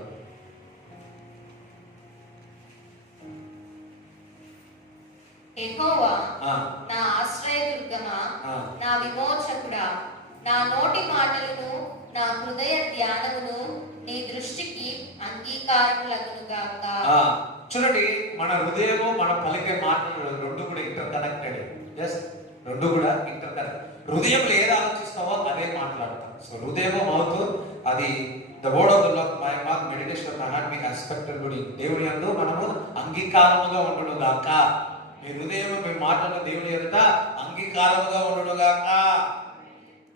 యెహోవా నా ఆశ్రయదుర్గమా, నా విమోచకుడా, నా నోటి మాటలను నా హృదయ ధ్యానమును నీ దృష్టికి అంగీకారములగునుగాక. చూడండి, మన హృదయము మన పలికే మాటలు రెండు కూడా ఇంటర్ కనెక్టెడ్. రెండు కూడా ఇంటర్ కనెక్ట్. హృదయంలో ఏది ఆలోచిస్తావో అదే మాట్లాడతాం. సో హృదయము మౌత్ అది the word of the lord my mouth meditation of my heart be accepted. దేవుని యందు మనము అంగీకారముగా ఉండును గాక. మీ హృదయం మీ మాటలు దేవుని ఎదుట అంగీకారముగా ఉండును గాక.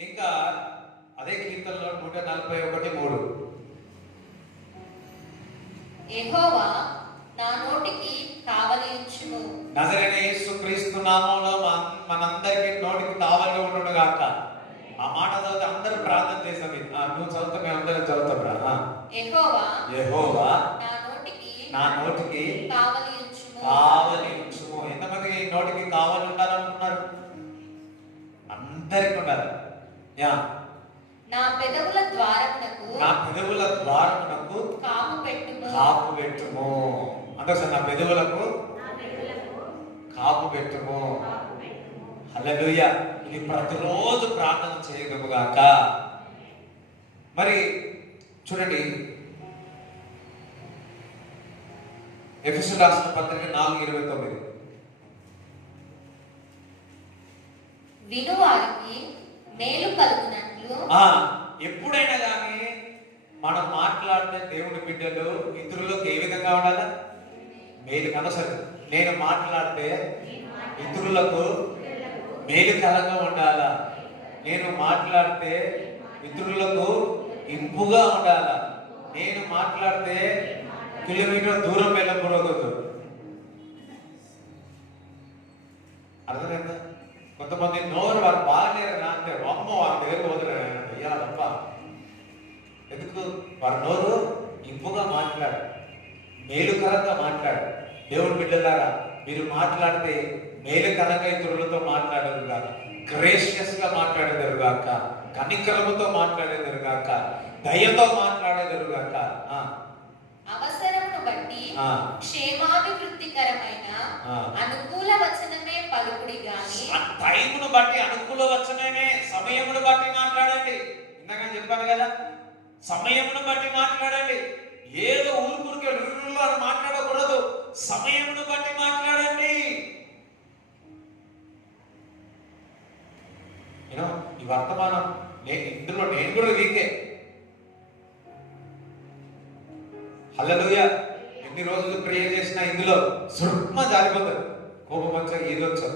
ఇంకా అదే కీర్తనలో 141:3 యెహోవా నా నోటికి కావలి ఉంచుము. నజరేయుడైన యేసుక్రీస్తు నామములో మనందరికీ నోటికి కావలి ఉండును గాక. ఆ మాట చదివితే అందరూ ప్రార్థన చేసాం. నువ్వు చదువుతా, మేము అందరం చదువుతాం. యెహోవా నా నోటికి కావలి ఉంచుము. కావలి ఉంచుము. ఎంతమంది నోటికి కావలి ఉండాలనుకున్నారు? అందరికి ఉండాలి. నా పెదవుల ద్వారమునకు కాపు పెట్టుము. కాపు పెట్టుము. అంటే సార్ నా పెదవులకు కాపు పెట్టుము. హల్లెలూయా. ఇది ప్రతిరోజు ప్రార్థన చేయగలుగాక. మరి చూడండి, ఎఫెసీయులకు రాసిన పత్రిక 4:29 వినువారికి మేలు కలుగునట్లు. ఎప్పుడైనా కానీ మనం మాట్లాడితే దేవుని బిడ్డలు ఇతరులకు ఏ విధంగా ఉండాలి? మేలు కనసరి. నేను మాట్లాడితే ఇతరులకు మేలుకరంగా ఉండాలా? నేను మాట్లాడితే ఇతరులకు ఇంపుగా ఉండాలా? నేను మాట్లాడితే కిలోమీటర్ దూరం వెళ్ళకూడదు. అర్థమైందా? కొంతమంది నోరు వారు బాగాలేరు అంటే అమ్మ వారి దగ్గర వదిలేరప్ప. ఎందుకు? వారి నోరు ఇంపుగా మాట్లాడు, మేలుకరంగా మాట్లాడు. దేవుని బిడ్డలారా, మీరు మాట్లాడితే మేలుకరంగా ఇతరులతో మాట్లాడరు గాక, గ్రేషియస్ గా మాట్లాడేదారు గాక, కనికరముతో మాట్లాడేదారు గాక, దయతో మాట్లాడేదారు గాక. అవసరమును బట్టి క్షేమాభివృద్ధికరమైన అనుకూల వచనమే పలుకుడి గాని. టైమును బట్టి అనుకూల వచనమే, సమయమును బట్టి మాట్లాడండి. ఇందాక చెప్పాను కదా, సమయమును బట్టి మాట్లాడండి. ఏదో ఊరుకూరికే మాట్లాడకూడదు, సమయమును బట్టి మాట్లాడండి. ఈ వర్తమానం ఇందులో నేను కూడా వీకే. హల్లెలూయా. ఎన్ని రోజులు ప్రేయర్ చేసినా ఇందులో సుర్మ జారిపోతుంది, కోపం వచ్చా ఏదో వచ్చా.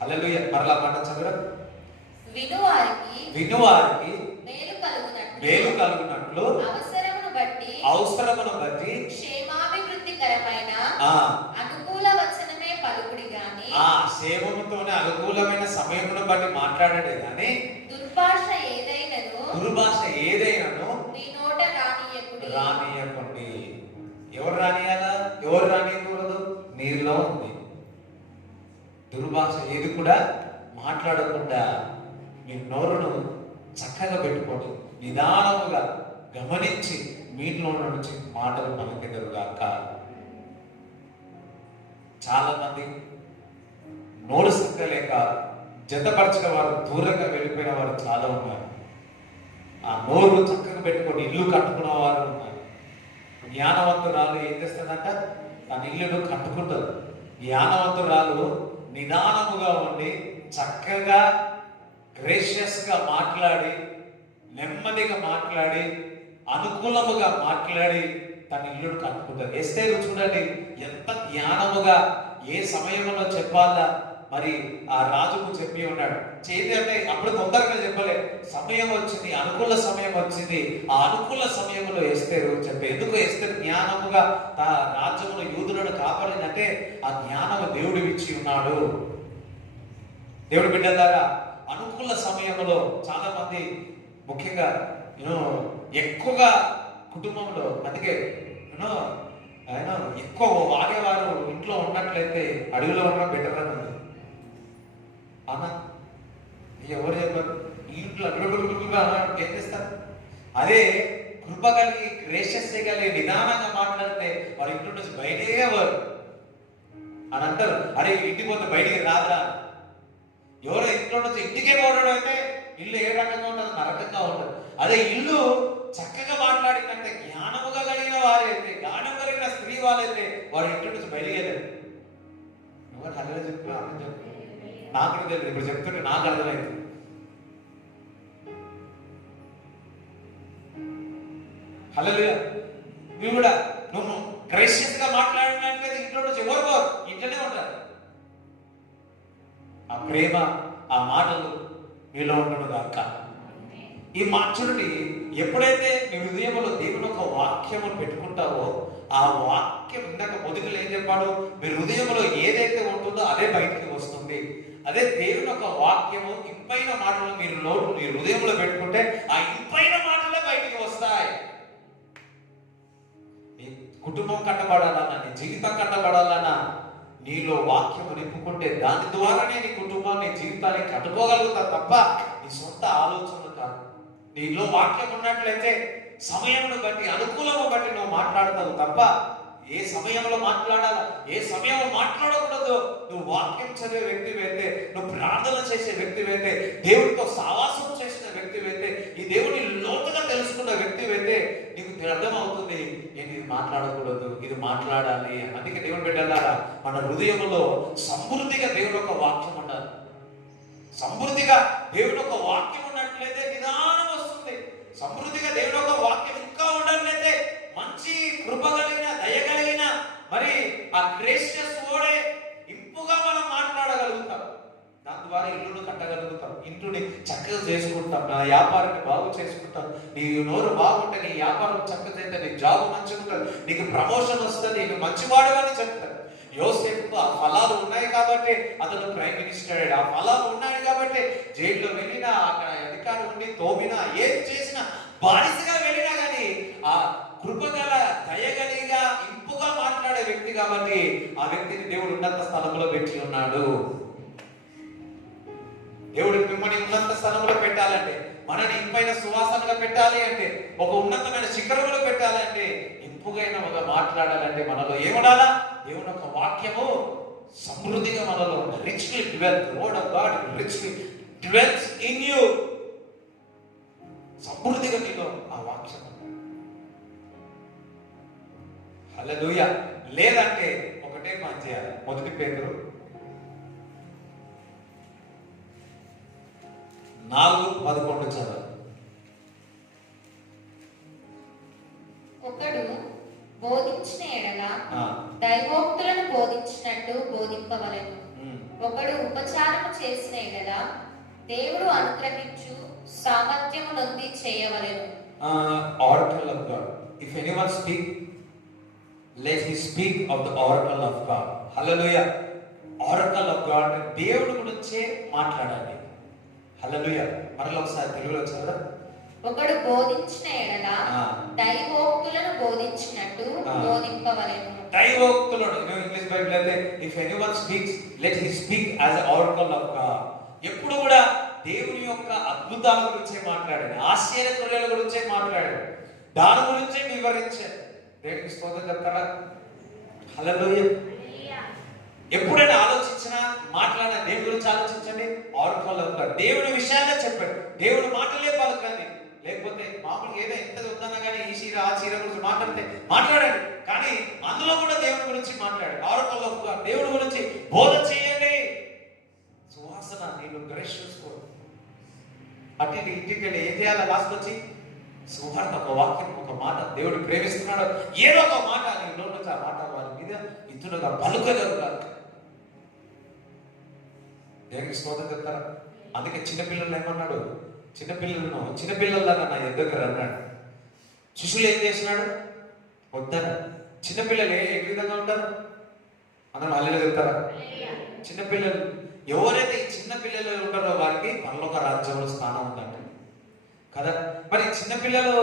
హల్లెలూయా. మరలా మాట చదవడం. వినువారికి మేలు కలుగునట్లు అవసరమును బట్టి క్షేమాభివృద్ధికరమైన అనుకూల వచనమే పలుకుడి గాని. సేవముతోనే అనుకూలమైన సమయమును బట్టి మాట్లాడడే గాని దుర్భాష ఏదైనను మీ నోట రానియకుడి. కూడా మాట్లాడకుండా మీ నోరును చక్కగా పెట్టుకోండి, నిదానముగా గమనించి మీలో నుంచి మాటలు పలికెదరుగాక. చాలా మంది నోరు సక్కలేక జతపరచిన వారు, దూరంగా వెళ్ళిపోయిన వారు చాలా ఉన్నారు. ఆ నోరు చక్కగా పెట్టుకొని ఇల్లు కట్టుకున్న వారు ఉన్నారు. జ్ఞానవంతురాలు ఏం చేస్తుందంట? తన ఇల్లును కట్టుకుంటుంది. జ్ఞానవంతురాలు నిదానముగా ఉండి చక్కగా గ్రేషియస్గా మాట్లాడి, నెమ్మదిగా మాట్లాడి, అనుకూలముగా మాట్లాడి తన ఇల్లును కట్టుకుంటుంది. ఎస్తేరు చూడండి ఎంత జ్ఞానముగా ఏ సమయంలో చెప్పాలా మరి ఆ రాజుకు చెప్పి ఉన్నాడు. చేతి అంటే అప్పుడు తొందరగా చెప్పలే, సమయం వచ్చింది, అనుకూల సమయం వచ్చింది. ఆ అనుకూల సమయంలో ఎస్తేరు చెప్పి, ఎందుకు ఎస్తేరు జ్ఞానముగా రాజ్యములో యూదులను కాపాడిందంటే ఆ జ్ఞానము దేవుడు ఇచ్చి ఉన్నాడు. దేవుడి బిడ్డలారా, అనుకూల సమయంలో చాలా మంది ముఖ్యంగా ఎక్కువగా కుటుంబంలో, అందుకే ఆయన ఎక్కువ వాగేవారు ఇంట్లో ఉన్నట్లయితే అడవిలో ఉండడం బెటర్ అని ఉంది అన్న. ఎవరు చెప్పారు? ఇంట్లో ఏం చేస్తారు? అదే కృప కలిగి, గ్రేషియస్ కలిగి, నిదానంగా మాట్లాడితే వారి ఇంట్లో నుంచి బయటే వారు అని అంటారు. అరే ఇంటికి పోతే బయటికి రాదా? ఎవరో ఇంట్లో నుంచి ఇంటికే పోవడం అయితే ఇల్లు ఏ రకంగా ఉంటుంది? నరకంగా ఉంటుంది. అదే ఇల్లు చక్కగా మాట్లాడినట్టే జ్ఞానముగా కలిగిన వారైతే, జ్ఞానం కలిగిన స్త్రీ వాళ్ళైతే వారి ఇంటి నుంచి బయలుదేరారు. ఎవరు హలో చెప్పు, అర్థం చెప్పు, నాకు తెలియదు, ఇప్పుడు చెప్తుంటే నాకు అర్థమైంది. హలో నువ్వు కూడా నువ్వు గ్రేషియస్ గా మాట్లాడినట్లయితే ఇంట్లో నుంచి ఎవరు పోరు, ఇంట్లోనే ఉంటారు. ఆ ప్రేమ, ఆ మాటలు మీలో ఉండను గాక. ఈ చూడండి, ఎప్పుడైతే నీ హృదయంలో దేవుని ఒక వాక్యము పెట్టుకుంటావో ఆ వాక్యం ఇందాక మొదటిలో ఏం చెప్పాడు? మీ హృదయంలో ఏదైతే ఉంటుందో అదే బయటికి వస్తుంది. అదే దేవుని ఒక వాక్యము, ఇంపైన మాటలు మీరు హృదయంలో పెట్టుకుంటే ఆ ఇంపైన మాటలే బయటికి వస్తాయి. నీ కుటుంబం కట్టబడాలన్నా, నీ జీవితం కట్టబడాలన్నా నీలో వాక్యము నింపుకుంటే దాని ద్వారానే నీ కుటుంబాన్ని, జీవితాన్ని కట్టుకోగలుగుతా తప్ప నీ సొంత ఆలోచనలు కాదు. నీలో వాక్యం ఉన్నట్లయితే సమయంను బట్టి, అనుకూలము బట్టి నువ్వు మాట్లాడతావు తప్ప ఏ సమయంలో మాట్లాడాలా, ఏ సమయంలో మాట్లాడకూడదు. నువ్వు వాక్యం చదివే వ్యక్తివైతే, నువ్వు ప్రార్థన చేసే వ్యక్తివైతే, దేవుడితో సావాసం చేసిన వ్యక్తివైతే, ఈ దేవుని లోతుగా తెలుసుకున్న వ్యక్తివైతే నీకు అర్థమవుతుంది నేను ఇది మాట్లాడకూడదు, ఇది మాట్లాడాలి. అందుకే దేవుని బిడ్డలారా, మన హృదయంలో సమృద్ధిగా దేవుని ఒక వాక్యం ఉండాలి. సమృద్ధిగా దేవుని ఒక వాక్యం ఉన్నట్లయితే నిదానం వస్తుంది. సమృద్ధిగా దేవుని ఒక వాక్యం ఇంకా ఉన్నట్లయితే మంచి కృప కలిగిన, దయ కలిగిన, మరి ఆ గ్రేషియస్ ఓడే ఇంపుగా మనం మాట్లాడగలుగుతాం. దాని ద్వారా ఇల్లును కట్టగలుగుతాం, ఇంటిని చక్కగా చేసుకుంటాం, నా వ్యాపారాన్ని బాగు చేసుకుంటాం. నీ నోరు బాగుంటే నీ వ్యాపారం చక్కగా అయితే నీ జాబ్ మంచిగా ఉంటుంది, నీకు ప్రమోషన్ వస్తుంది, నీకు మంచివాడు అని చెప్తారు. యోసేపుకు ఆ ఫలాలు ఉన్నాయి కాబట్టి అతను ప్రైమ్ మినిస్టర్ అయ్యాడు. ఆ ఫలాలు ఉన్నాయి కాబట్టి జైల్లో వెళ్ళినా, అక్కడ అధికారం ఉండి తోమినా, ఏం చేసినా, బానిసగా వెళ్ళినా కానీ ఆ కృపగల, దయగలిగా, ఇంపుగా మాట్లాడే వ్యక్తి కాబట్టి ఆ వ్యక్తిని దేవుడు ఉన్నత స్థలంలో పెట్టి ఉన్నాడు. దేవుడు మిమ్మల్ని ఉన్నత స్థలంలో పెట్టాలంటే, మనని ఇంపైన సువాసనగా పెట్టాలి అంటే, ఒక ఉన్నతమైన శిఖరంలో పెట్టాలంటే, ఇంపుగైన ఒక మాట్లాడాలంటే మనలో ఏముండాలా? దేవుని యొక్క వాక్యము సమృద్ధిగా మనలో ఉండాలి. Richly dwells, the word of God richly dwells in you. సమృద్ధిగా నీలో ఆ వాక్యం. హల్లెలూయా. లేదంటే ఒకటే పని చేయాలి. 1 పేతురు 4:11 చదవాలి. ఒకడు బోధించిన ఎడల దైవోక్తులను బోధించినట్టు బోధింపవలెను. ఒకడు ఉపచారము చేసిన ఎడల దేవుడు అనుగ్రహించు సామర్థ్యము నొంది చేయవలెను. Oracle of God. If anyone speak, let him speak of the oracle of God. Hallelujah. Oracle of God, దేవుడి గురించే మాట్లాడాలి. హల్లెలూయా. మరలా ఒకసారి తెలుగులో చదవరా? ఒకడు బోధించిన ఎడల ఆ. దైవోక్తులను బోధించినట్టు ఆ. బోధింపవలెను. దైవోక్తులను ఇంగ్లీష్ బైబిల్ అయితే if anyone speaks let he speak as article of God. ఎప్పుడు కూడా దేవుని యొక్క అద్భుతాల గురించే మాట్లాడాడు, ఆశ్చర్య కార్యాల గురించే మాట్లాడాడు, దాని గురించే వివరించాడు. దేవునికి స్తోత్రం చెప్తారా? హల్లెలూయా. ఎప్పుడైనా ఆలోచించినా మాట్లాడిన దేవుని గురించి ఆలోచించండి. ఆర్టికల్ ఆఫ్ గాడ్, దేవుని విషయాలే చెప్పాడు, దేవుని మాటలే పలకండి. లేకపోతే మామూలుగా ఏదో ఎంత ఉందన్నా కానీ ఈ చీర ఆ చీర గురించి మాట్లాడండి, కానీ అందులో కూడా దేవుని గురించి మాట్లాడు. ఆర్టికల్ ఆఫ్ గాడ్, దేవుని గురించి బోధ చేయండి. సువాసన నేను గ్రేషియస్ అటు ఇంటికి ఏం చేయాలి? లాస్ట్ వచ్చి సువార్త, ఒక వాక్యం, ఒక మాట, దేవుడు ప్రేమిస్తున్నాడు, ఏదో ఒక మాట నీ నోటి నుంచి ఆ మాట వారి మీద ఇతరులుగా పలుకగలుగుతారు. దేవునికి స్తోత్రం చెప్తారా? అందుకే చిన్నపిల్లలు ఏమన్నాడు? చిన్నపిల్లల్లాగా నా దగ్గర అన్నాడు. శిష్యులు ఏం చేసినాడు? వద్దన. చిన్నపిల్లలు ఏ విధంగా ఉంటారు? అందరూ అల్లెలు చెప్తారా? చిన్నపిల్లలు ఎవరైతే ఈ చిన్న పిల్లలు ఉంటారో వారికి పరలోక రాజ్యంలో స్థానం ఉందండి కదా. మరి చిన్నపిల్లలు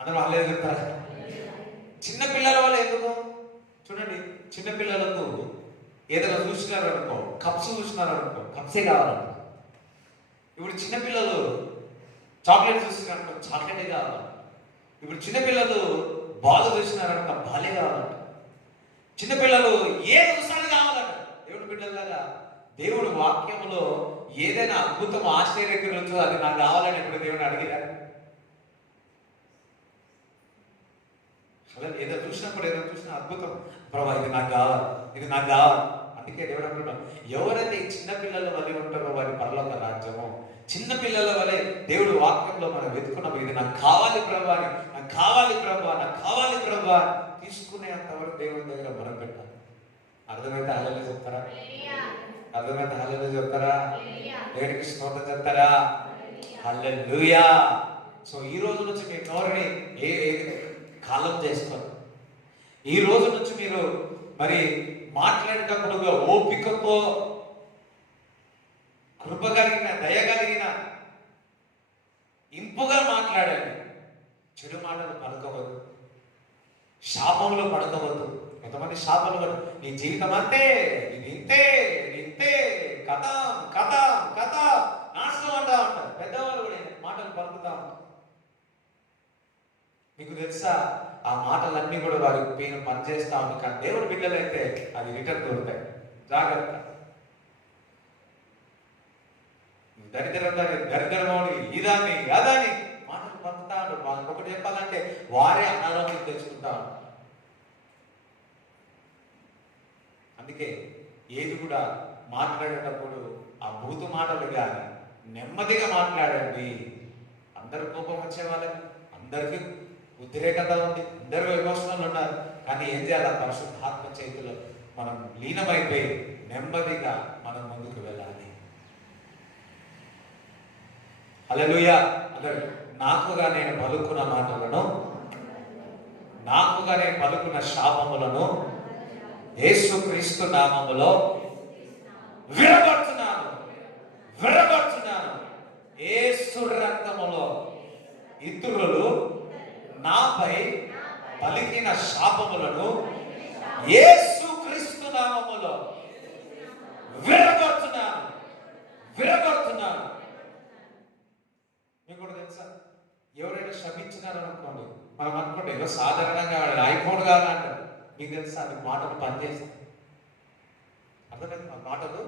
అందరూ అల్లెలు చెప్తారా? చిన్నపిల్లల వల్ల ఎందుకు? చూడండి, చిన్నపిల్లలకు ఏదైనా చూసినారు అనుకో, కప్స్ చూసినారు అనుకో, కప్సే కావాలంట. ఇప్పుడు చిన్నపిల్లలు చాక్లెట్ చూసినారనుకో, చాక్లెటే కావాలంట. ఇప్పుడు చిన్నపిల్లలు బాల్ చూసినారనుకో, బాలే కావాలంట. చిన్నపిల్లలు ఏది చూసారు కావాలంట. దేవుడు బిడ్డలాగా దేవుడు వాక్యంలో ఏదైనా అద్భుతం ఆశ్చర్యకరంతో అది నాకు కావాలని ఎప్పుడు దేవుని అడిగిరా? ఏదో చూసిన అద్భుతం, ప్రభా ఇది నాకు కావాలి, ఇది నాకు కావాలి. అందుకే దేవుడు అంటున్నాడు, ఎవరైతే ఈ చిన్న పిల్లల వలె ఉంటారో వారి పరలోక రాజ్యము. చిన్న పిల్లల వలె దేవుడు వాక్యంలో మనం వెతుకున్నాము, ఇది నాకు కావాలి ప్రభా అని, నాకు కావాలి ప్రభా, నాకు కావాలి ప్రభా తీసుకునేంతవరకు దేవుని దగ్గర మనం పెట్టాలి. అర్థమైతే హల్లెలూయా చెప్తారా? అర్థమైతే హల్లెలూయా చెప్తారా? దేవునికి స్తోత్రం చెప్తారా? హల్లెలూయా. సో ఈ రోజు నుంచి మీ నోరుని కాలం చేసుకోండి. ఈ రోజు నుంచి మీరు మరి మాట్లాడేటప్పుడు ఓపికతో, కృప కలిగిన, దయ కలిగిన, ఇంపుగా మాట్లాడండి. చెడు మాటలు పలకవద్దు, శాపంలో పడకవద్దు. కొంతమంది శాపంలో నీ జీవితం అంతే, ఇది ఇంతే, ఇంతే, కథ కథ కథ నాశనం అంటా ఉంటారు. పెద్దవాళ్ళు కూడా మాటలు పలుకుతా ఉంటారు. మీకు తెలుసా, ఆ మాటలన్నీ కూడా వారి పైన పనిచేస్తా ఉంది. కానీ దేవుడి బిడ్డలైతే అది రిటర్న్ దొరుకుతాయి. జాగ్రత్త. దరిద్రమౌని ఇదాన్ని అదాని మాటలు పలుకుతా ఉంటారు. వాళ్ళకి ఒకటి చెప్పాలంటే వారే అనారోగ్యం తెచ్చుకుంటా ఉంటారు. అందుకే ఏది కూడా మాట్లాడేటప్పుడు ఆ బూతు మాటలు కానీ నెమ్మదిగా మాట్లాడండి. అందరు కోపం వచ్చే వాళ్ళని, అందరికీ ఉద్రేకత ఉంది, అందరూ ఎమోషనల్ ఉన్నారు. కానీ ఏం చేయాలి? పరిశుద్ధాత్మ చేతిలో మనం లీనమైపోయి నెమ్మదిగా మనం ముందుకు వెళ్ళాలి. హల్లెలూయా. అందరూ నాకుగా నేను పలుకున్న మాటలను, నాకుగా నేను పలుకున్న శాపములను యేసుక్రీస్తు నామములో విరగొట్టున్నాను. యేసు రక్తములో ఇతరులు నాపై పలికిన శాపములను యేసుక్రీస్తు నామములో విరగొట్టున్నాను. మీకు కూడా తెలుసా, ఎవరైనా శపించినారనుకోండి, మనం అనుకోండి ఏదో సాధారణంగా ఐఫోన్ కాదంటారు. మీకు తెలుసా, అది మాటలు పనిచేస్తాయి. అర్థమైంది? ఆ మాటలు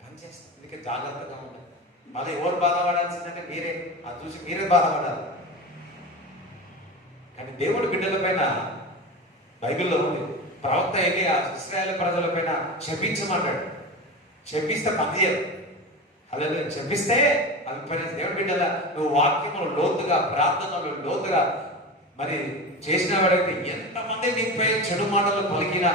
పనిచేస్తాయి. అందుకే జాగ్రత్తగా ఉండాలి. మళ్ళీ ఎవరు బాధపడాల్సిందంటే మీరే, అది చూసి మీరే బాధపడాలి. కానీ దేవుడి బిడ్డల పైన బైబిల్లో ఉంది, ప్రవక్త ఎలీయా ఇశ్రాయేలు ప్రజల పైన శపించమంటాడు. శపిస్తే పని చేయదు. అలాగే శపిస్తే అది పని. దేవుడి బిడ్డల నువ్వు వాక్యములు లోతుగా, ప్రార్థనలు లోతుగా మరి చేసిన వాడికి ఎంతమంది నీపై చెడు మాటలు పలికినా,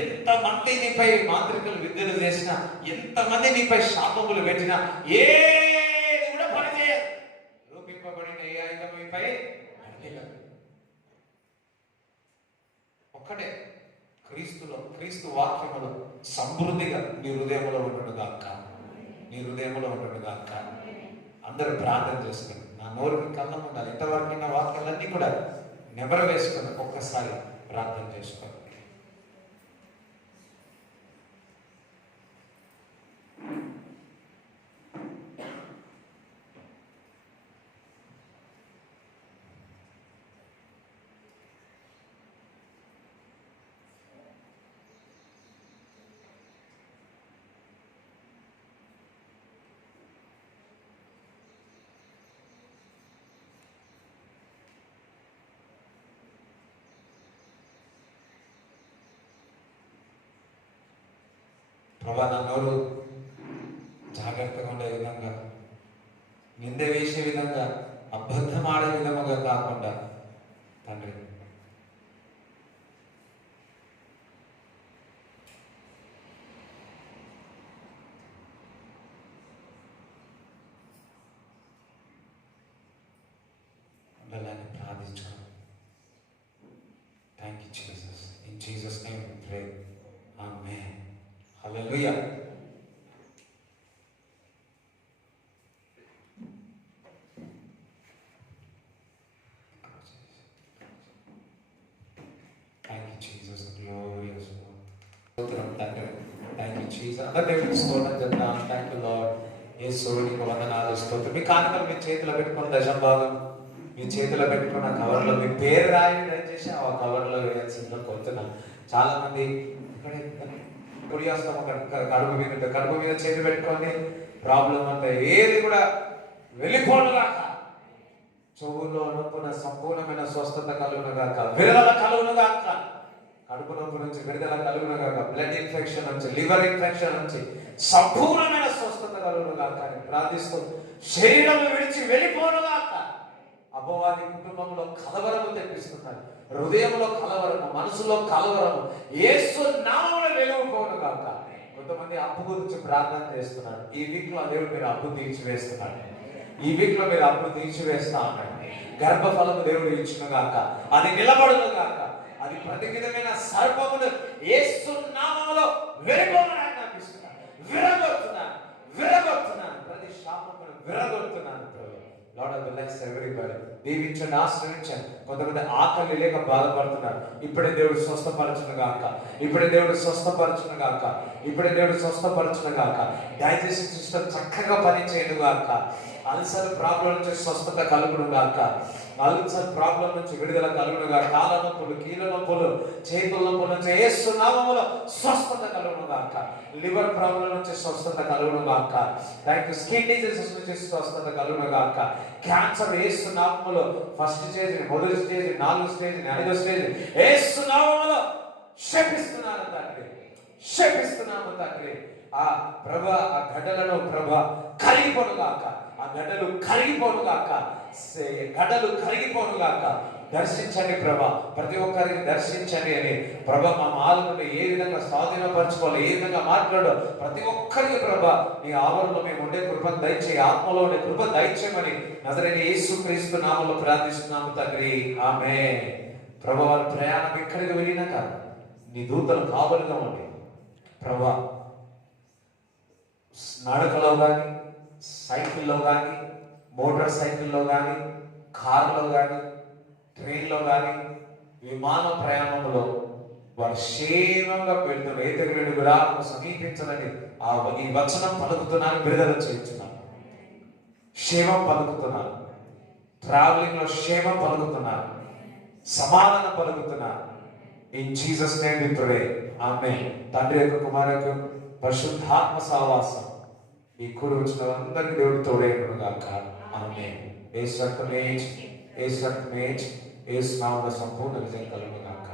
ఎంతమంది నీపై మాంత్రికులు విద్యలు చేసినా, ఎంతమంది నీపై శాపములు పెట్టినా ఏది కూడా పనిచేయదు. రూపింపబడిన ఏ ఆయుధం మీపై ఒక్కటే, క్రీస్తులో, క్రీస్తు వాక్యములో సమృద్ధిగా నీ హృదయంలో ఉండడుగాక. అందరూ ప్రార్థన చేసుకుని నోరుకి కళ్ళం ఉండాలి. ఇంతవరకు వాక్యాలన్నీ కూడా నెమరు వేసుకొని ఒక్కసారి ప్రార్థన చేసుకోండి. ప్రభా, నా నోరు జాగ్రత్తగా ఉండే విధంగా, నింద వేసే విధంగా, అబద్ధం ఆడే విధముగా కాకుండా తండ్రి ఉండాలని ప్రార్థించుకోండి. Thank you Jesus. In Jesus name we pray. Amen. Hallelujah. Thank you Jesus. Glorious స్తోత్రం తండ్రి. Thank you Jesus. అందరూ దేవునికి స్తోత్రం చెప్తాం. Thank you lord. యేసు నీకు వందనాలు, స్తోత్రం. మీ కానుకలు మీ చేతిలో పెట్టుకున్న దశంభాగం మీ చేతిలో పెట్టుకున్న కవర్లో మీ పేరు రాయి, దయచేసి ఆ కవర్లో వేయాల్సిందిగా కోరుతున్నాను. చాలా మంది కుడియాస్తాం కడుపు మీద చేతి పెట్టుకొని ప్రాబ్లం అంతా ఏది కూడా వెళ్ళిపోనుగాక, చెవుల్లో నొప్పున సంపూర్ణమైన స్వస్థత కలుగునుగాక, విడుదల కలుగునుగాక, కడుపు నొప్పి నుంచి విడుదల కలుగునుగాక, బ్లడ్ ఇన్ఫెక్షన్ నుంచి, లివర్ ఇన్ఫెక్షన్ నుంచి సంపూర్ణమైన స్వస్థత కలుగునుగాక అని ప్రార్థిస్తూ శరీరం విడిచి వెళ్ళిపోనుగాక. అపవాది కుటుంబంలో కలవరము తెప్పిస్తున్నారు, హృదయంలో కలవరము, మనసులో కలవరము యేసు నామములో వెలుగుపోను కాక. కొంతమంది అప్పు గురించి ప్రార్థన చేస్తున్నారు. ఈ వీక్ లో దేవుడు మీరు అప్పు తీర్చివేస్తున్నాడు. ఈ వీక్ లో మీరు అప్పు తీర్చివేస్తా ఉన్నాడు. గర్భఫలము దేవుడు ఇచ్చును గాక, అది నిలబడును గాక, అది ప్రతి విధమైన సర్పమును యేసు నామములో వెళ్ళిపోమని అనిపిస్తున్నాను. విరగొడుతున్నాను, విరగొడుతున్నాను, ప్రతి శాపమును విరగొడుతున్నాను. Lord, I bless everybody. దీవించండి, ఆశ్రయించండి. కొంతమంది ఆకలి లేక బాధపడుతున్నారు. ఇప్పుడే దేవుడు స్వస్థపరచును గాక, ఇప్పుడే దేవుడు స్వస్థపరచును గాక, ఇప్పుడే దేవుడు స్వస్థపరచును గాక. డైజెషన్ సిస్టమ్ చక్కగా పని చేయను గాక. అల్సర్ ప్రాబ్లం నుంచి స్వస్థత కలుగును గాక, అల్సర్ ప్రాబ్లం నుంచి విడుదల కలుగును గాక. కాళ్ళ నొప్పులు, కీళ్ళ నొప్పులు, చేతుల నొప్పుల నుంచి యేసు నామములో స్వస్థత కలుగును గాక. లివర్ ప్రాబ్లం నుంచి స్వస్థత కలుగును గాక. Thank you. స్కిన్ డిసీజెస్ నుంచి స్వస్థత కలుగును గాక. క్యాన్సర్ యేసు నామములో ఫస్ట్ స్టేజ్, మొదటి స్టేజ్, 4వ స్టేజ్, 5వ స్టేజ్ యేసు నామములో శపిస్తున్నాను తండ్రి, శపిస్తున్నాము తండ్రి. ఆ ప్రభా, ఆ గడ్డలను ప్రభా కరిగిపోను గాక, ఆ గడ్డలు కరిగిపోను గాక, గడ్డలు కరిగిపోను గాక. దర్శించండి ప్రభా, ప్రతి ఒక్కరిని దర్శించండి అని ప్రభా, మా మాలను ఏ విధంగా స్వాధీనపరచుకోవాలి, ఏ విధంగా మాట్లాడో ప్రతి ఒక్కరికి ప్రభా నీ ఆవరణలో మేము ఉండే కృపను దయచేయి, ఆత్మలో ఉండే కృప దయచేయమని నజరేయుడైన యేసుక్రీస్తు నామములో ప్రార్థిస్తున్నాము తండ్రి. ఆమేన్. ప్రభా, వారి ప్రయాణం ఎక్కడికి వెళ్ళినాక నీ దూతలు కావలిగా ఉండి ప్రభా, నడకలో కానీ, సైకిల్లో కానీ, మోటార్ సైకిల్లో కానీ, కారులో కానీ, ట్రైన్లో కానీ, విమాన ప్రయాణంలో వారు క్షేమంగా వెళ్తున్నారు. ఏ తెగులు విరామం సమీపించదని ఈ వచనం పలుకుతున్నాను, విడుదల చేయించున్నాను. క్షేమం పలుకుతున్నాను, ట్రావెలింగ్ లో క్షేమం పలుకుతున్నాను, సమాధానం పలుకుతున్నాను. In Jesus name we pray. ఆమేన్. తండ్రి యొక్క, కుమారు యొక్క పరిశుద్ధాత్మ సహవాసం ఈ కూడి వచ్చిన అందరికీ దేవుడు తోడేయును గాక. ఆమేన్. యేసు రక్తమే, యేసు రక్తమే, యేసు నామములో సంపూర్ణ విజయం కలుగును గాక.